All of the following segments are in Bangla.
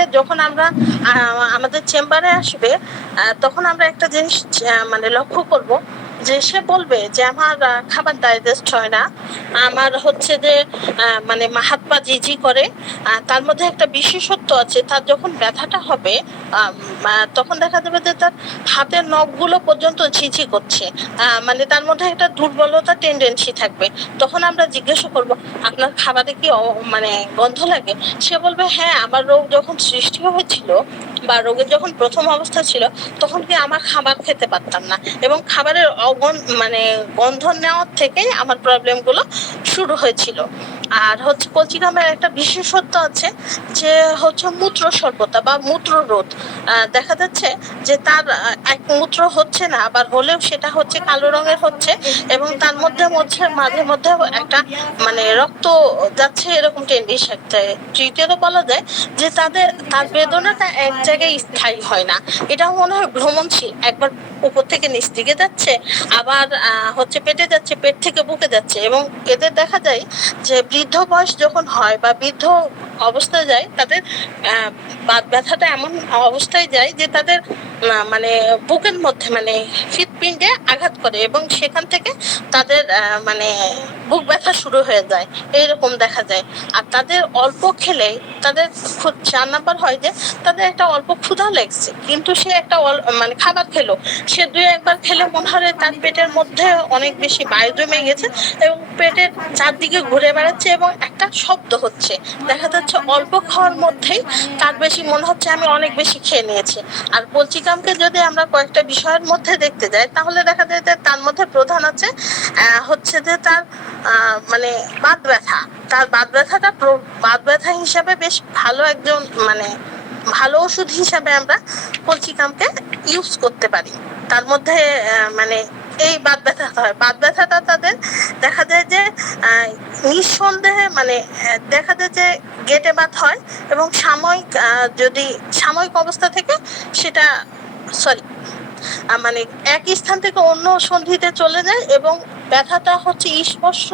পেশেন্টের যখন আমরা আমাদের চেম্বারে আসবে, তখন আমরা একটা জিনিস মানে লক্ষ্য করব যে সে বলবে যে আমার খাবার ডাইজেস্ট হয় না, আমার হচ্ছে যে মানে হাত পা জি করে। তার মধ্যে একটা বিশেষত্ব আছে, তার যখন ব্যথাটা হবে তখন দেখা যাবে যে তার হাতের নখগুলো পর্যন্ত ঝিঝি করছে, মানে তার মধ্যে একটা দুর্বলতা টেন্ডেন্সি থাকবে। তখন আমরা জিজ্ঞাসা করব আপনার খাবারে কি মানে গন্ধ লাগে? সে বলবে হ্যাঁ, আমার রোগ যখন সৃষ্টি হয়েছিল বা রোগের যখন প্রথম অবস্থা ছিল তখন কি আমার খাবার খেতে পারতাম না, এবং খাবারের মানে গন্ধ নেওয়ার থেকেই আমার প্রবলেম গুলো শুরু হয়েছিল। আর হচ্ছে কলচিকামের একটা বিশেষত্ব আছে যে হচ্ছে মূত্র স্বল্পতা বা মূত্র রোধ। দেখা যাচ্ছে যে তার এক মূত্র হচ্ছে না, আবার হলেও সেটা হচ্ছে কালো রঙের হচ্ছে, এবং তার মধ্যে মধ্যে মাঝে মধ্যে একটা মানে রক্ত যাচ্ছে এরকম টেন্ডেন্সি একটা। তৃতীয়ত বলা যায় যে তার বেদনাটা এক জায়গায় স্থায়ী হয় না, এটা মনে হয় ভ্রমণশীল, একবার উপর থেকে নিচ দিকে যাচ্ছে, আবার হচ্ছে পেটে যাচ্ছে, পেট থেকে বুকে যাচ্ছে। এবং এদের দেখা যায় যে বৃদ্ধ বয়স যখন হয় বা বৃদ্ধ অবস্থায় যায়, তাদের বাত ব্যথাটা এমন অবস্থায় যায় যে তাদের মানে বুকের মধ্যে মানে হৃৎপিণ্ডে আঘাত করে, এবং সেখান থেকে তাদের মানে বুক ব্যথা শুরু হয়ে যায়, এইরকম দেখা যায়। আর তাদের অল্প খেলে তাদের 4 নাম্বার হয় যে তাদের একটা অল্প ক্ষুধা লেগছে, কিন্তু সে একটা মানে খাবার খেলো, সে 2-1 বার খেলে মনে হয় তার পেটের মধ্যে অনেক বেশি বায়ু জমে গেছে, এবং পেটের চারদিকে ঘুরে বেড়াচ্ছে এবং একটা শব্দ হচ্ছে। দেখা যাচ্ছে অল্প খাওয়ার মধ্যেই তার বেশি মনে হচ্ছে আমি অনেক বেশি খেয়ে নিয়েছি। আর কলচিকামকে যদি আমরা কয়েকটা বিষয়ের মধ্যে দেখতে যাই, তাহলে দেখা যায় যে তার মধ্যে প্রধান আছে হচ্ছে যে তার মানে বাত ব্যথা। তার বাত ব্যথাটা বাত ব্যথা হিসাবে বেশ ভালো একজন মানে ভালো ওষুধ হিসাবে আমরা কলচিকামকে ইউজ করতে পারি। তার মধ্যে মানে এই বাত ব্যথাটা হয়, বাত ব্যথাটা তাদের দেখা যায় যে নিঃসন্দেহে মানে দেখা যায় যে গেটে বাত হয়, এবং সাময়িক যদি সাময়িক অবস্থা থেকে সেটা সরি মানে এক স্থান থেকে অন্য সন্ধিতে চলে যায়, এবং ব্যথাটা হচ্ছে স্পর্শ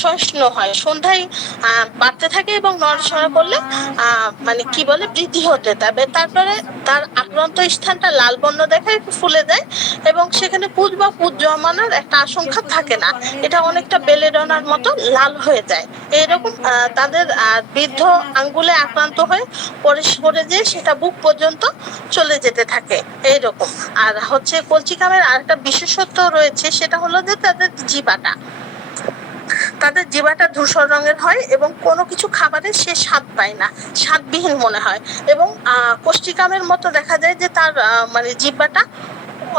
সহিষ্ণু হয়, সন্ধ্যায় বাড়তে থাকে এবং নড়াচড়া করলে মানে কি বলে বৃদ্ধি হতে তবে তারপরে তার আক্রান্ত স্থানটা লাল বর্ণ দেখায়, একটু ফুলে যায়, এবং সেখানে পুঁজ বা পুঁজ জমানোর একটা আশঙ্কা থাকে না, এটা অনেকটা বেলেডনার মতো লাল হয়ে যায়। এইরকম তাদের বৃদ্ধ আঙ্গুলে আক্রান্ত হয়ে পরে যে সেটা বুক পর্যন্ত চলে যেতে থাকে এইরকম। আর হচ্ছে কলচিকামের আরেকটা বিশেষত্ব রয়েছে, সেটা হলো যে তাদের জিভাটা ধূসর রঙের হয়, এবং কোনো কিছু খাবারের সে স্বাদ পায় না, স্বাদবিহীন মনে হয়। এবং কোষ্ঠিকামের মতো দেখা যায় যে তার মানে জিহ্বাটা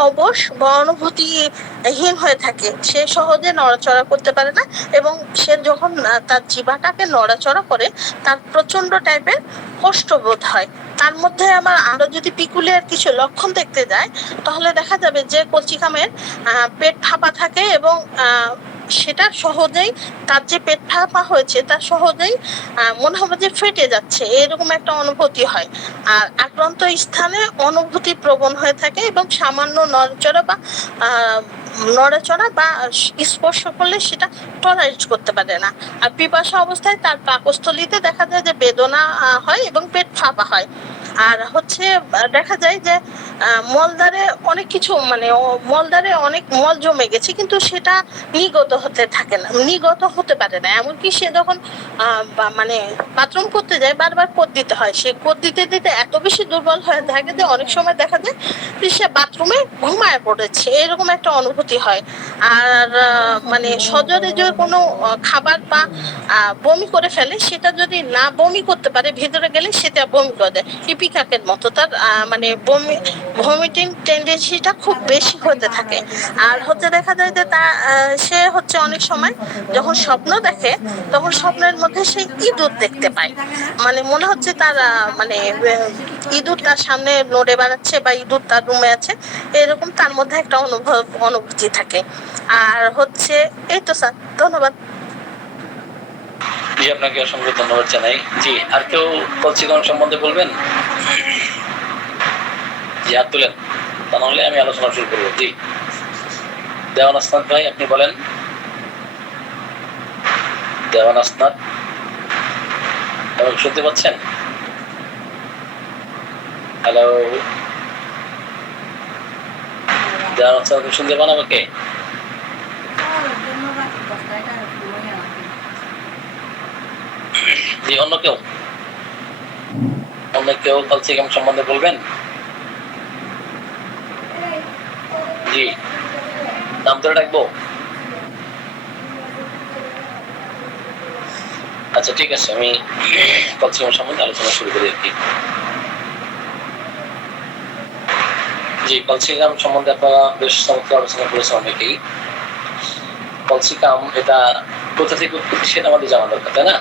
অবশ বা অনুভূতিহীন হয়ে থাকে, সে সহজে নড়াচড়া করতে পারে না, এবং সে যখন তার জিহ্বাটাকে নড়াচড়া করে তার প্রচন্ড টাইপের কষ্ট বোধ হয়। তার মধ্যে আমার আরো যদি পিকুলিয়ার কিছু লক্ষণ দেখতে যায়, তাহলে দেখা যাবে যে কলচিকামের পেট ফাঁপা থাকে, এবং সেটা সহজেই তার যে পেট ফাঁপা হয়েছে তা সহজেই মনে হবে যে ফেটে যাচ্ছে, এরকম একটা অনুভূতি হয়। আর আক্রান্ত স্থানে অনুভূতি প্রবণ হয়ে থাকে, এবং সামান্য নড়াচড়া বা স্পর্শ করলে সেটা টলারেট করতে পারে না। আর পিপাসা অবস্থায় তার পাকস্থলীতে দেখা যায় যে বেদনা হয় এবং পেট ফাঁপা হয়। আর হচ্ছে দেখা যায় যে মলদ্বারে অনেক কিছু মানে মলদ্বারে অনেক মল জমে গেছে, কিন্তু সেটা নিগত হতে পারে না, এমনকি সে যখন মানে বাথরুম করতে যায় বারবার কোদ দিতে হয়, সে কোদ দিতে দিতে এত বেশি দুর্বল হয়ে থাকে যে অনেক সময় দেখা যায় যে সে বাথরুমে ঘুমায় পড়েছে, এরকম একটা অনুভূতি হয়। আর মানে সজরে যে কোনো খাবার বা বমি করে ফেলে, সেটা যদি না বমি করতে পারে ভিতরে গেলে সেটা বমি করে দেয়, ইপিকাকের মতো তার মানে ভমিটিং টেন্ডেন্সিটা খুব বেশি হতে থাকে। আর হচ্ছে দেখা যায় যে সে হচ্ছে অনেক সময় যখন স্বপ্ন দেখে তখন স্বপ্নের মধ্যে সে ইঁদুর দেখতে পায়, মানে মনে হচ্ছে তার মানে ইঁদুর তার সামনে নড়ে বেড়াচ্ছে বা ইঁদুর তার রুমে আছে, এরকম তার মধ্যে একটা অনুভূতি থাকে। আর হচ্ছে এই তো স্যার, ধন্যবাদ। জি, আপনাকে অসংখ্য ধন্যবাদ জানাই। জি, আর কেউ কলচিকাম সম্বন্ধে বলবেন? জি, হাত তুলেন, তা নাহলে আমি আলোচনা শুরু করবো। জি, দেওয়ান আসনাদ ভাই, আপনি বলেন। দেওয়ান আসনাদ, শুনতে পাচ্ছেন? হ্যালো, দেওয়ার সাথে শুনতে পান আমাকে? জি, অন্য কেউ ক্যালসিয়াম সম্বন্ধে বলবেন? জি, নাম ধরে ডাকবো? আচ্ছা ঠিক আছে, আমি ক্যালসিয়াম সম্বন্ধে আলোচনা শুরু করি আর কি। জি, ক্যালসিয়াম সম্বন্ধে আপনারা বেশ চমৎকার আলোচনা করেছেন অনেকেই। ক্যালসিয়াম এটা কোথা থেকে উৎপত্তি সেটা আমাদের জানা দরকার, তাই না?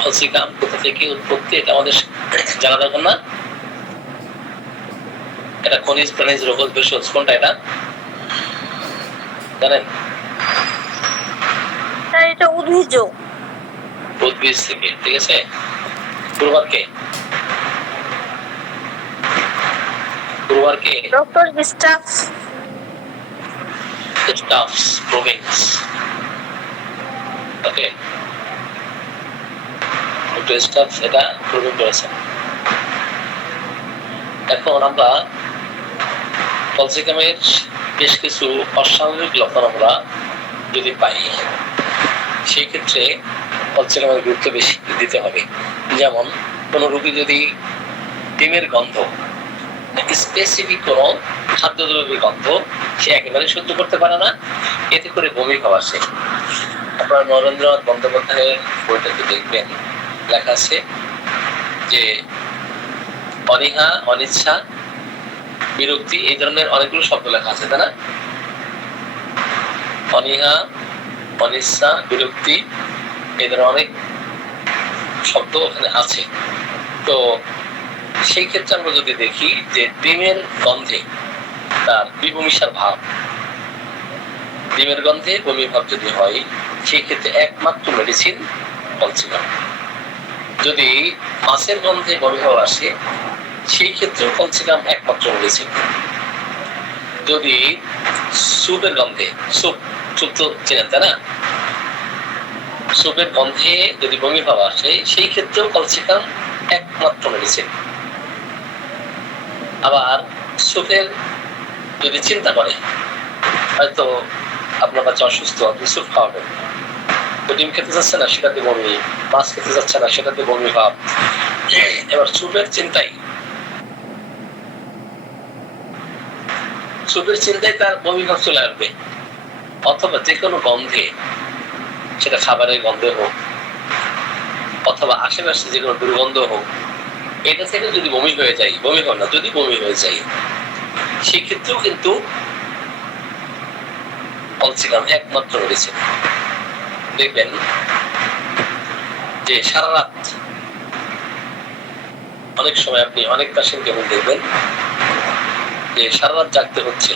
ক্যালসিয়াম কোথা থেকে উৎপত্তি এটা আমাদের জানা দরকার না? এটা খনিজ, প্রাণীজ, রোগজ, ভেষজ, কোনটা এটা জানেন? এটা উদ্ভিজ্জ। উদ্ভিদ থেকে, ঠিক আছে। পূর্বার কে? Doctor staff staffs province. Okay, doctor staffs এটা প্রুভ করেছেন। এখন আমরা ক্যালসিয়ামের বেশ কিছু অস্বাভাবিক লক্ষণ আমরা যদি পাই, সেই ক্ষেত্রে ক্যালসিয়ামের গুরুত্ব বেশি দিতে হবে। যেমন কোন রোগী যদি ডিমের গন্ধ, স্পেসিফিক কোনো খাদ্যদ্রব্যের গন্ধ সে একেবারে সহ্য করতে পারে না, এতে করে বমি খাওয়া আসে। আপনার নরেন্দ্রনাথ বন্দ্যোপাধ্যায়ের বইটাতে দেখবেন লেখা আছে যে অনীহা, অনিচ্ছা, বিরক্তি, এই ধরনের অনেকগুলো শব্দ লেখা আছে, তাই না? অনীহা, অনিচ্ছা, বিরক্তি, এই ধরনের অনেক শব্দ ওখানে আছে। তো সেই ক্ষেত্রে আমরা যদি দেখি যে ডিমের গন্ধে তার বিভূমিসার ভাব, ডিমের গন্ধে বমি ভাব যদি হয়, সেই ক্ষেত্রে একমাত্র মেডিসিন ক্যালসিয়াম। যদি মাছের গন্ধে বমি ভাব আসে, সেই ক্ষেত্রেও ক্যালসিয়াম একমাত্র মেডিসিন। যদি স্যুপের গন্ধে, স্যুপ তো চেনেন তাই না? স্যুপের গন্ধে যদি বমি ভাব আসে, সেই ক্ষেত্রেও ক্যালসিয়াম একমাত্র মেডিসিন। আবার স্যুপের যদি চিন্তা করে হয়তো আপনার বাচ্চা অসুস্থ, আপনি স্যুপ খাওয়াবেন, তো ডিম খেতে যাচ্ছে না সেটাতে বমি, মাছ খেতে যাচ্ছে না সেটাতে বমি ভাব, এবার স্যুপের চিন্তায় তার বমি ভাব চলে আসবে। অথবা যে কোনো গন্ধে, সেটা খাবারের গন্ধে হোক অথবা আশেপাশে যে কোনো দুর্গন্ধ হোক, এটা থেকে যদি বমি হয়ে যায়, বমি হয় না, যদি বমি হয়ে যায়, সেক্ষেত্রেও কিন্তু ক্যালসিয়াম একমাত্র মেডিসিন। দেখবেন যে সারা রাত, অনেক সময় আপনি অনেক পেশেন্ট কেমন দেখবেন যে সারা রাত জাগতে হচ্ছে।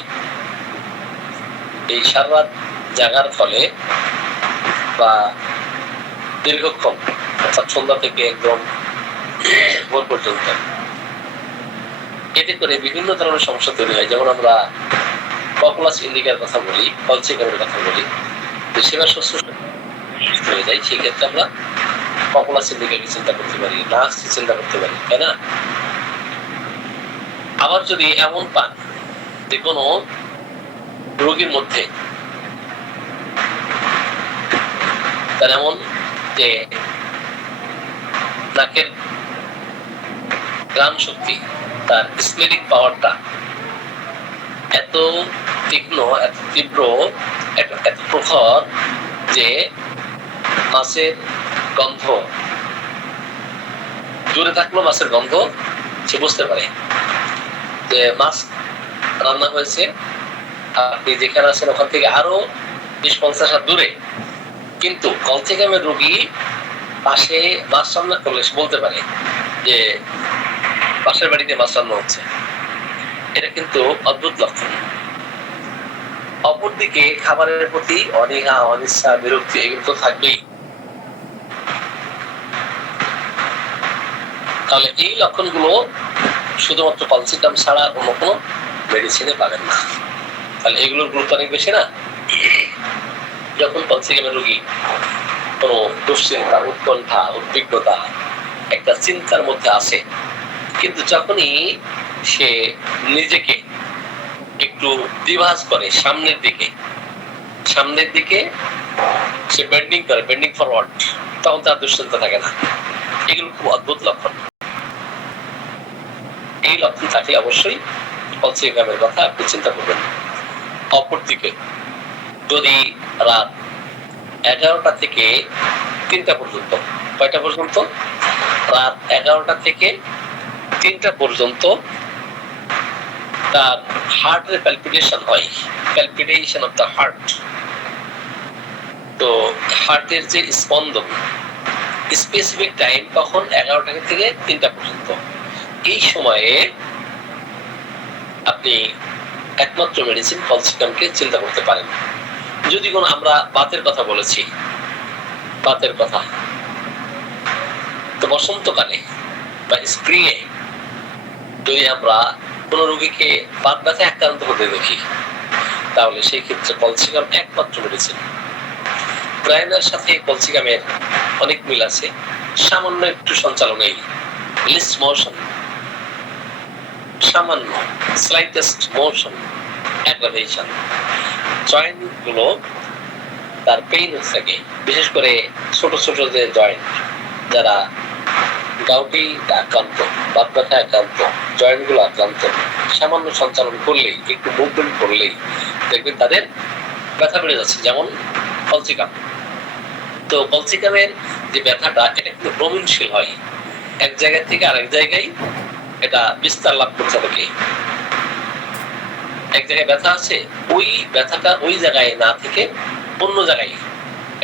এই সারা রাত জাগার ফলে বা দীর্ঘক্ষণ, অর্থাৎ সন্ধ্যা থেকে একদম ভোর পর্যন্ত, এতে করে বিভিন্ন ধরনের সমস্যা তৈরি হয়। যেমন আমরা পপুলাস ইন্ডিকার কথা বলি, ক্যালসিয়ামের কথা বলি, যে সেবা শস্য হয়ে যায়, সেই ক্ষেত্রে আমরা পপুলাস ইন্ডিকাকে চিন্তা করতে পারি, নার্সকে চিন্তা করতে পারি, তাই না? আবার যদি এমন পান যে কোনো রোগীর মধ্যে তার এমন যে নাকের ঘ্রাণ শক্তি, তার স্মেলিং পাওয়ারটা এত তীক্ষ্ণ, এত তীব্র, এত প্রখর যে মাছের গন্ধ দূরে থাকলেও মাছের গন্ধ সে বুঝতে পারে যে মাছ রান্না হয়েছে, আপনি যেখানে আছেন ওখান থেকে আরো 20-50 হাত দূরে, কিন্তু ক্যালসিয়ামের রোগী পাশে মাছ রান্না করলে সে বলতে পারে যে পাশের বাড়িতে মাছ রান্না হচ্ছে। এটা কিন্তু অদ্ভুত লক্ষণ। অপরদিকে খাবারের প্রতি অনীহা, অনিচ্ছা, বিরক্তি এগুলো তো থাকবেই। তাহলে এই লক্ষণগুলো শুধুমাত্র ক্যালসিয়াম ছাড়া অন্য কোনো মেডিসিনে পাবেন না। তাহলে এগুলোর গুরুত্ব অনেক বেশি না? যখন ক্যালসিয়ামের রোগী কোনো দুশ্চিন্তা, উৎকণ্ঠা, উদ্বিগ্নতা, একটা চিন্তার মধ্যে আছে, কিন্তু যখনই সে নিজেকে একটু দ্বিভাজ করে সামনের দিকে সে বেন্ডিং ফরওয়ার্ড, তখন তার দুশ্চিন্তা থাকে না। এগুলো খুব অদ্ভুত লক্ষণ। এই লক্ষণ থাকলে অবশ্যই পলসিগ্রামের কথা আপনি চিন্তা করবেন। অপরদিকে যদি রাত 11টা থেকে 3টা পর্যন্ত, কয়টা পর্যন্ত? রাত 11টা থেকে 3টা পর্যন্ত তার হার্টের প্যালপিটেশন হয়, প্যালপিটেশন অফ দ্য হার্ট। তো হার্টের যে স্পন্দন স্পেসিফিক টাইম তখন 11টা থেকে 3টা পর্যন্ত। এই সময়ে আপনি একমাত্র মেডিসিন পলসিকামকে চিন্তা করতে পারেন। যদি কোনো, আমরা বাতের কথা বলেছি, বাতের কথা, তো বসন্তকালে বা স্প্রিং এ যদি আমরা কোনো রোগীকে বাত ব্যথায় আক্রান্ত হতে দেখি, তাহলে সেই ক্ষেত্রে পলসিকাম একমাত্র মেডিসিন। প্রাইমের সাথে পলসিকামের অনেক মিল আছে, সামান্য একটু সঞ্চালনেই, লিস্ট মোশন, সামান্য স্লাইটেস্ট মোশন অ্যাগ্রাভেশন, জয়েন্ট গুলো তার পেইন হতে থাকে। বিশেষ করে ছোট ছোট যে জয়েন্ট, যারা গাউটি আক্রান্ত, বাত ব্যথায় আক্রান্ত, জয়েন্ট গুলো আক্রান্ত, সামান্য সঞ্চালন করলেই, একটু মুভমেন্ট করলেই দেখবেন তাদের ব্যথা বেড়ে যাচ্ছে, যেমন পলসিকাম। তো পলসিকামের যে ব্যথাটা, এটা কিন্তু ভ্রমণশীল হয়, এক জায়গা থেকে আরেক জায়গায় এটা বিস্তার লাভ করতে থাকে। এক জায়গায় ব্যথা আছে, ওই ব্যথাটা ওই জায়গায় না থেকে অন্য জায়গায়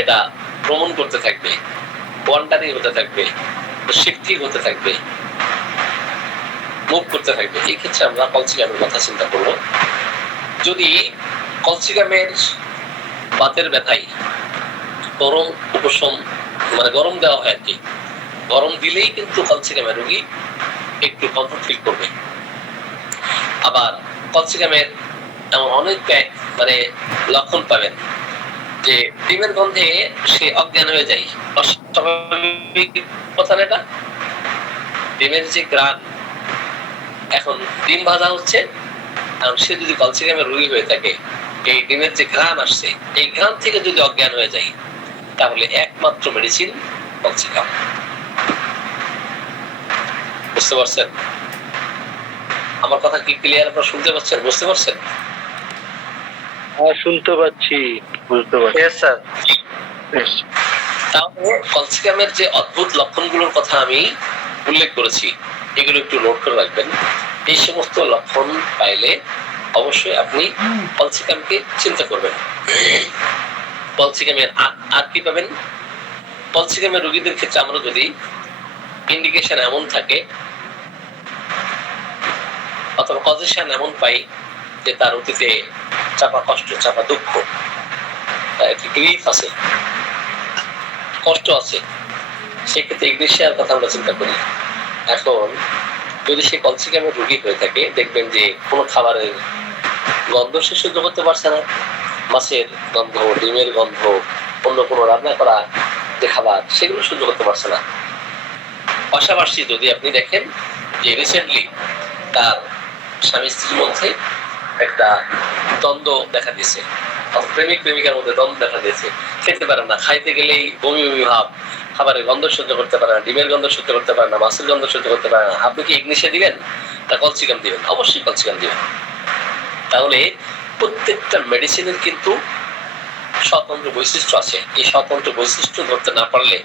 এটা ভ্রমণ করতে থাকবে, ওয়ান্ডারিং হতে থাকবে, শিফটিং হতে থাকবে, মুভ করতে থাকবে। এই ক্ষেত্রে আমরা পলসিকামের কথা চিন্তা করব। যদি পলসিকামের বাতের ব্যথায় গরম উপশম, মানে গরম দেওয়া হয় আর কি, গরম দিলেই কিন্তু পলসিকামের রোগী একটু কমফোর্ট ফিল করবে। আবার পলসিকামের এমন অনেক মানে লক্ষণ পাবেন যে ডিমের গন্ধে সে অজ্ঞান হয়ে যায়। অস্বাভাবিক কথা না এটা? ডিমের যে গ্রান, এখন ডিম ভাজা হচ্ছে, আর সে যদি পলসিকামের রোগী হয়ে থাকে, এই ডিমের যে ঘ্রাণ আসছে, এই ঘ্রাণ থেকে যদি অজ্ঞান হয়ে যায়, তাহলে একমাত্র মেডিসিন পলসিকাম। বুঝতে পারছেন? আমার কথা কি ক্লিয়ার? আপনারা শুনতে পাচ্ছেন, বুঝতে পারছেন? হ্যাঁ, শুনতে পাচ্ছি, বুঝতে পারছি। Yes, sir. তাহলে পলসিকামের যে অদ্ভুত লক্ষণগুলোর কথা আমি উল্লেখ করেছি, এগুলো একটু নোট করে রাখবেন। এই সমস্ত লক্ষণ পাইলে অবশ্যই আপনি পলসিকামকে চিন্তা করবেন। পলসিকামের আর কি পাবেন? পলসিকামের রোগীদের ক্ষেত্রে আমরা যদি ইন্ডিকেশন এমন থাকে অথবা পজিশন এমন পাই যে তার অতীতে চাপা কষ্ট, চাপা দুঃখ, গ্রিফ আছে, কষ্ট আছে, সেক্ষেত্রে ইগনিশিয়ার কথা আমরা চিন্তা করি। এখন যদি সে পলসিকামের রোগী হয়ে থাকে, দেখবেন যে কোনো খাবারের গন্ধ সে সহ্য করতে পারছে না, মাছের গন্ধ, ডিমের গন্ধ, অন্য কোনো রান্না করা যে খাবার, সেগুলো সহ্য করতে পারছে না। পাশাপাশি যদি আপনি দেখেন যে রিসেন্টলি তার স্বামী স্ত্রীর মধ্যে একটা দ্বন্দ্ব দেখা দিয়েছে, প্রেমিক প্রেমিকার মধ্যে দ্বন্দ্ব দেখা দিয়েছে, খেতে পারে না, খাইতে গেলেই বমি বমি ভাব, খাবারের গন্ধ সহ্য করতে পারে না, ডিমের গন্ধ সহ্য করতে পারে না, মাছের গন্ধ সহ্য করতে পারে না, আপনি কি ইগনিশিয়া দিবেন না পলসিকাম দিবেন? অবশ্যই পলসিকাম দিবেন। তাহলে প্রত্যেকটা মেডিসিনের কিন্তু স্বতন্ত্র বৈশিষ্ট্য আছে। এই স্বতন্ত্র বৈশিষ্ট্য ধরতে না পারলে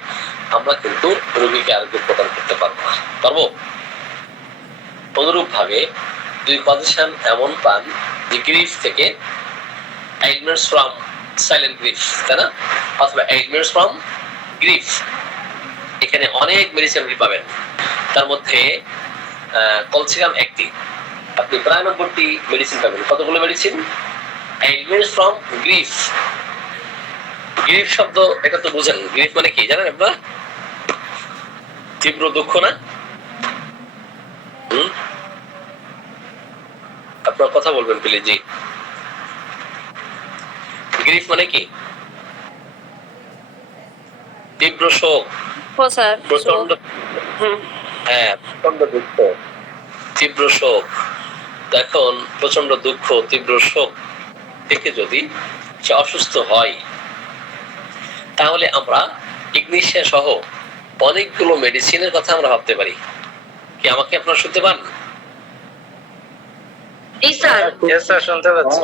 আমরা কিন্তু রোগীকে আরোগ্য প্রদান করতে পারবো না। পারবো? অনুরূপ ভাবে যদি পজিশন এমন পান যে গ্রিফ থেকে ailments from silent grief, তাই না, অথবা ailments from grief, এখানে অনেক মেডিসিন আপনি পাবেন। তার মধ্যে পলসিকাম একটি, আপনি প্রায় 90টি মেডিসিন পাবেন। কতগুলো medicine? ailments from grief। Grief শব্দ এটা তো বুঝেন, গ্রিফ মানে কি জানেন আপনারা? তীব্র দুঃখ না? আপনারা কথা বলবেন প্লিজ। জি, গ্রিফ মানে কি? তীব্র শোক, ও স্যার প্রচন্ড, হ্যাঁ প্রচন্ড দুঃখ, তীব্র শোক। এখন প্রচন্ড দুঃখ, তীব্র শোক থেকে যদি সে অসুস্থ হয়, তাহলে আমরা ইগনিশিয়া সহ অনেকগুলো মেডিসিনের কথা আমরা ভাবতে পারি। কি আমাকে আপনারা শুনতে পান? স্যার শুনতে পাচ্ছি।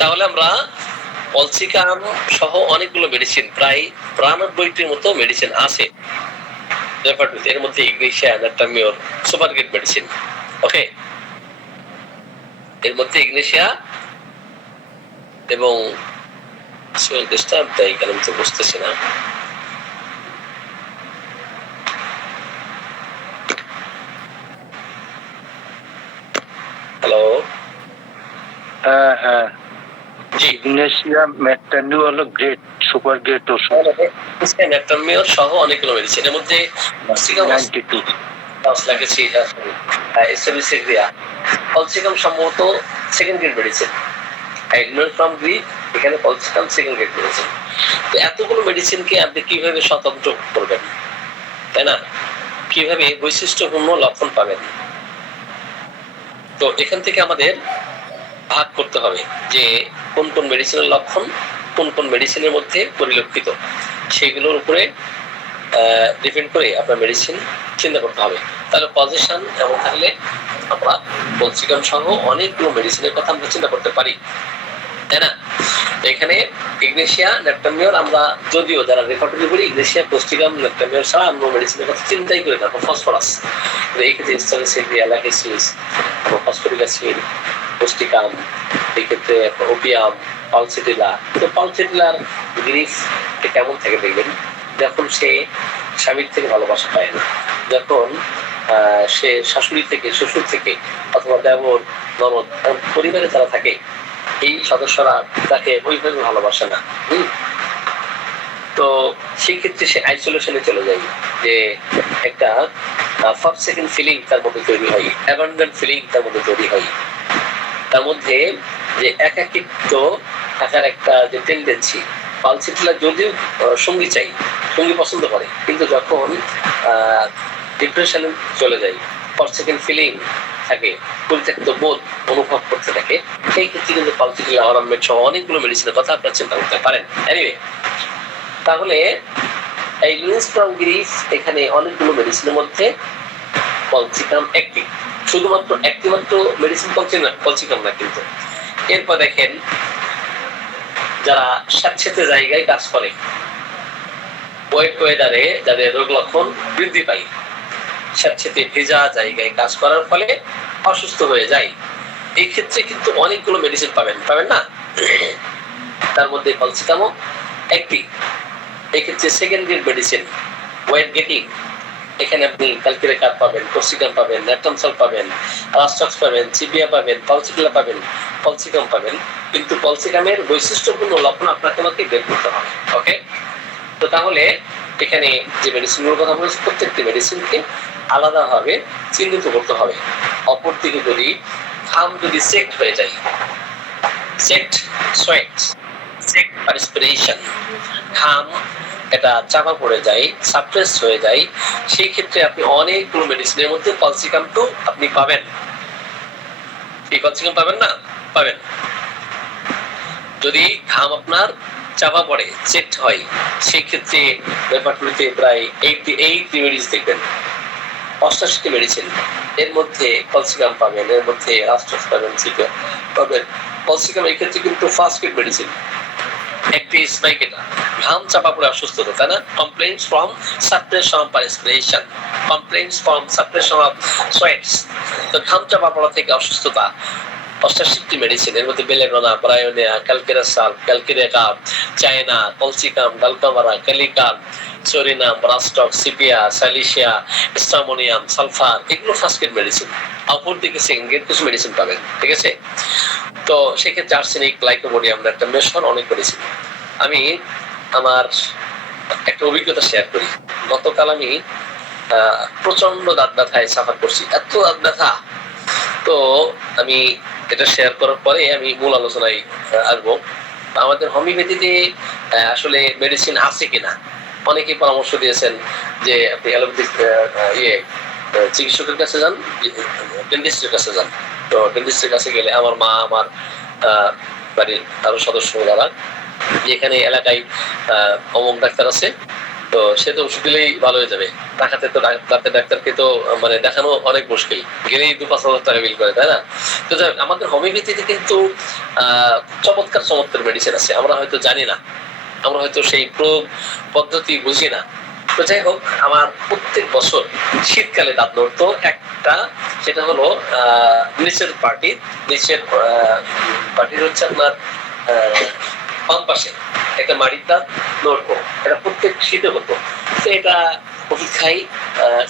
তাহলে আমরা পলসিকাম সহ অনেকগুলো মেডিসিন, প্রায় 92টির মতো মেডিসিন আছে। এর মধ্যে ইগনিশিয়া, ন্যাটামিওর, সুপার গ্রেড মেডিসিন। ওকে, এর মধ্যে ইগনিশিয়া এবং ডিস্টার্ব দেয় কেন আমি তো বুঝতেছি না। হ্যালো, হ্যাঁ জি, ইগনেশিয়া ম্যাটানিউ হলো গ্রেট, সুপার গ্রেট ওষুধ। ন্যাটামিওর সহ অনেকগুলো মেডিসিন, এর মধ্যে 92 লাগেছি এসএমএসিয়া পলসিকাম সম্ভবত second grade medicine. Ignore from Greek, এখানে পলসিকাম সেকেন্ড গ্রেড মেডিসিন। তো এতগুলো মেডিসিনকে আপনি কিভাবে স্বতন্ত্র করবেন, তাই না? কিভাবে বৈশিষ্ট্যপূর্ণ লক্ষণ পাবেন? তো এখান থেকে আমাদের ভাগ করতে হবে যে কোন কোন মেডিসিনের লক্ষণ কোন কোন মেডিসিনের মধ্যে পরিলক্ষিত, সেগুলোর উপরে ডিপেন্ড করে আপনার মেডিসিন চিন্তা করতে হবে। তাহলে পজিশন এমন থাকলে আমরা পলসিকাম সহ অনেকগুলো মেডিসিনের কথা আমরা চিন্তা করতে পারি, তাই না? এখানে ইগনেশিয়া, ন্যাটামিওর আমরা যদিও যারা রেপার্টরি করি, ইগনেশিয়া, পলসিকাম, ন্যাটামিওর ছাড়া আমরা মেডিসিনের কথা চিন্তাই করে থাকবো। ফসফরাস, এই ক্ষেত্রে স্টারোসিডিয়া, ল্যাকেসিস, ফসফরিক অ্যাসিড, পলসিকাম, এই ক্ষেত্রে ওপিয়াম, পালসিটিলা। তো পালসিটিলার গ্রিফ কেমন থাকে দেখবেন, যখন সে স্বামীর থেকে ভালোবাসা পায় না, যখন সে শাশুড়ি থেকে, শ্বশুর থেকে, অথবা দেবর, ননদ, পরিবারে যারা থাকে এই সদস্যরা তাকে ওইভাবে ভালোবাসে না, তো সেই ক্ষেত্রে সে আইসোলেশনে চলে যায়, যে একটা ফরসেকেন্ড ফিলিং তার মধ্যে তৈরি হয়, অ্যাবান্ডেন্ট ফিলিং তার মধ্যে তৈরি হয়, তার মধ্যে যে একাকিত্ব থাকার একটা যে টেন্ডেন্সি। পালসিটিলা যদিও সঙ্গী চাই, সঙ্গী পছন্দ করে, কিন্তু যখন ডিপ্রেশনে চলে যায়, ফরসেকেন্ড ফিলিং থাকে, পরিত্যক্ত বোধ অনুভব করতে থাকে, সেই ক্ষেত্রে কিন্তু পালসিটিলা, অরামমেট সহ অনেকগুলো মেডিসিনের কথা আপনারা চিন্তা করতে পারেন। এনিওয়ে, তাহলে এই ইগনোরেন্স ফ্রম গ্রিফ এখানে অনেকগুলো মেডিসিনের মধ্যে পলসিকাম একটি, শুধুমাত্র একটি মাত্র মেডিসিন পলসিকাম না কিন্তু। এরপর দেখেন যারা স্যাঁতসেঁতে জায়গায় কাজ করে, ওয়েট ওয়েদারে যাদের রোগ লক্ষণ বৃদ্ধি পায়, স্যাঁতসেঁতে ভেজা জায়গায় কাজ করার ফলে অসুস্থ হয়ে যায়, এই ক্ষেত্রে কিন্তু অনেকগুলো মেডিসিন পাবেন না? তার মধ্যে পলসিকামও একটি। এই ক্ষেত্রে second grade medicine, weight getting, এখানে আপনি ক্যালকিরেকার পাবেন, পলসিকাম পাবেন, ন্যাট্রামসল পাবেন, রাস্টক্স পাবেন, সিপিয়া পাবেন, পালসিটিলা পাবেন, পলসিকাম পাবেন, কিন্তু পলসিকামের বৈশিষ্ট্যপূর্ণ লক্ষণ আপনাকে আমাকে বের করতে হবে। ওকে, তো তাহলে এখানে যে মেডিসিনগুলোর কথা বলেছি, প্রত্যেকটি মেডিসিনকে আলাদাভাবে চিহ্নিত করতে হবে। অপরদিকে যদি ঘাম যদি সেক্ট হয়ে যায়, সেক্ট সোয়েট, সেক্ট পারস্পিরেশন, ঘাম এটা চাপা পড়ে যায়, সাপ্রেস হয়ে যায়, সেই ক্ষেত্রে আপনি অনেকগুলো মেডিসিনের মধ্যে পলসিকাম টু আপনি পাবেন। এই পলসিকাম পাবেন না? পাবেন। যদি ঘাম আপনার চাপা পড়ে, চেক হয়, সেই ক্ষেত্রে রেপার্টরিতে প্রায় 88 মেডিসিন দেখবেন, 88টি মেডিসিন, এর মধ্যে পলসিকাম পাবেন, এর মধ্যে রাস্টক্স পাবেন, সিপিয়া পাবেন। পলসিকাম এই ক্ষেত্রে কিন্তু ফার্স্ট এড মেডিসিন। একটি স্পাইকেটা ঘাম চাপা পড়ে অসুস্থতা, তাই না? Complaints from suppression of perspiration, complaints from suppression of sweats, তো ঘাম চাপা পড়া থেকে অসুস্থতা, 88টি মেডিসিন, এর মধ্যে বেলেডোনা, ব্রায়োনিয়া, ক্যালকেরাসাল, ক্যালকেরিয়াকাম, চায়না, পলসিকাম, ডালকামারা, ক্যালিকাম, psorinum, rhus tox, sepia, silicea, stramonium, sulphur, এগুলো ফার্স্ট এড মেডিসিন। অপরদিকে সেকেন্ড গ্রেড কিছু মেডিসিন পাবেন, ঠিক আছে? তো সেক্ষেত্রে আর্সেনিক, গ্লাইকোমোডিয়াম, একটা মেশন অনেক মেডিসিন। আমি আমার একটা অভিজ্ঞতা শেয়ার করি। গতকাল আমি প্রচন্ড দাঁত ব্যথায় সাফার করছি, এত দাঁত ব্যথা। তো আমি এটা শেয়ার করার পরে আমি মূল আলোচনায় আসবো। আমাদের হোমিওপ্যাথিতে আসলে মেডিসিন আছে কিনা, অনেকে পরামর্শ দিয়েছেন যে আপনি অ্যালোপ্যাথিক চিকিৎসকের কাছে যান, ডেন্টিস্টের কাছে যান। তো ডেন্টিস্টের কাছে গেলে আমার মা, আমার বাড়ির আরো সদস্য যারা, যেখানে এলাকায় অমুক ডাক্তার আছে, তো সে তো ওষুধ দিলেই ভালো হয়ে যাবে। টাকাতে তো ডাক্তারকে তো মানে দেখানো অনেক মুশকিল, গেলেই 2-5 হাজার টাকা বিল করে, তাই না? তো যাই হোক, আমাদের হোমিওপ্যাথিতে কিন্তু চমৎকার চমৎকার মেডিসিন আছে, আমরা হয়তো জানি না, আমরা হয়তো সেই প্রয়োগ পদ্ধতি বুঝি না। তো যাই হোক, আমার প্রত্যেক বছর শীতকালে দাঁত নড়তো একটা, সেটা হলো নিচের পার্টির হচ্ছে আপনার বাম পাশে একটা মাড়ির দাঁত নড়তো, এটা প্রত্যেক শীতে হতো। তো এটা ওষুধ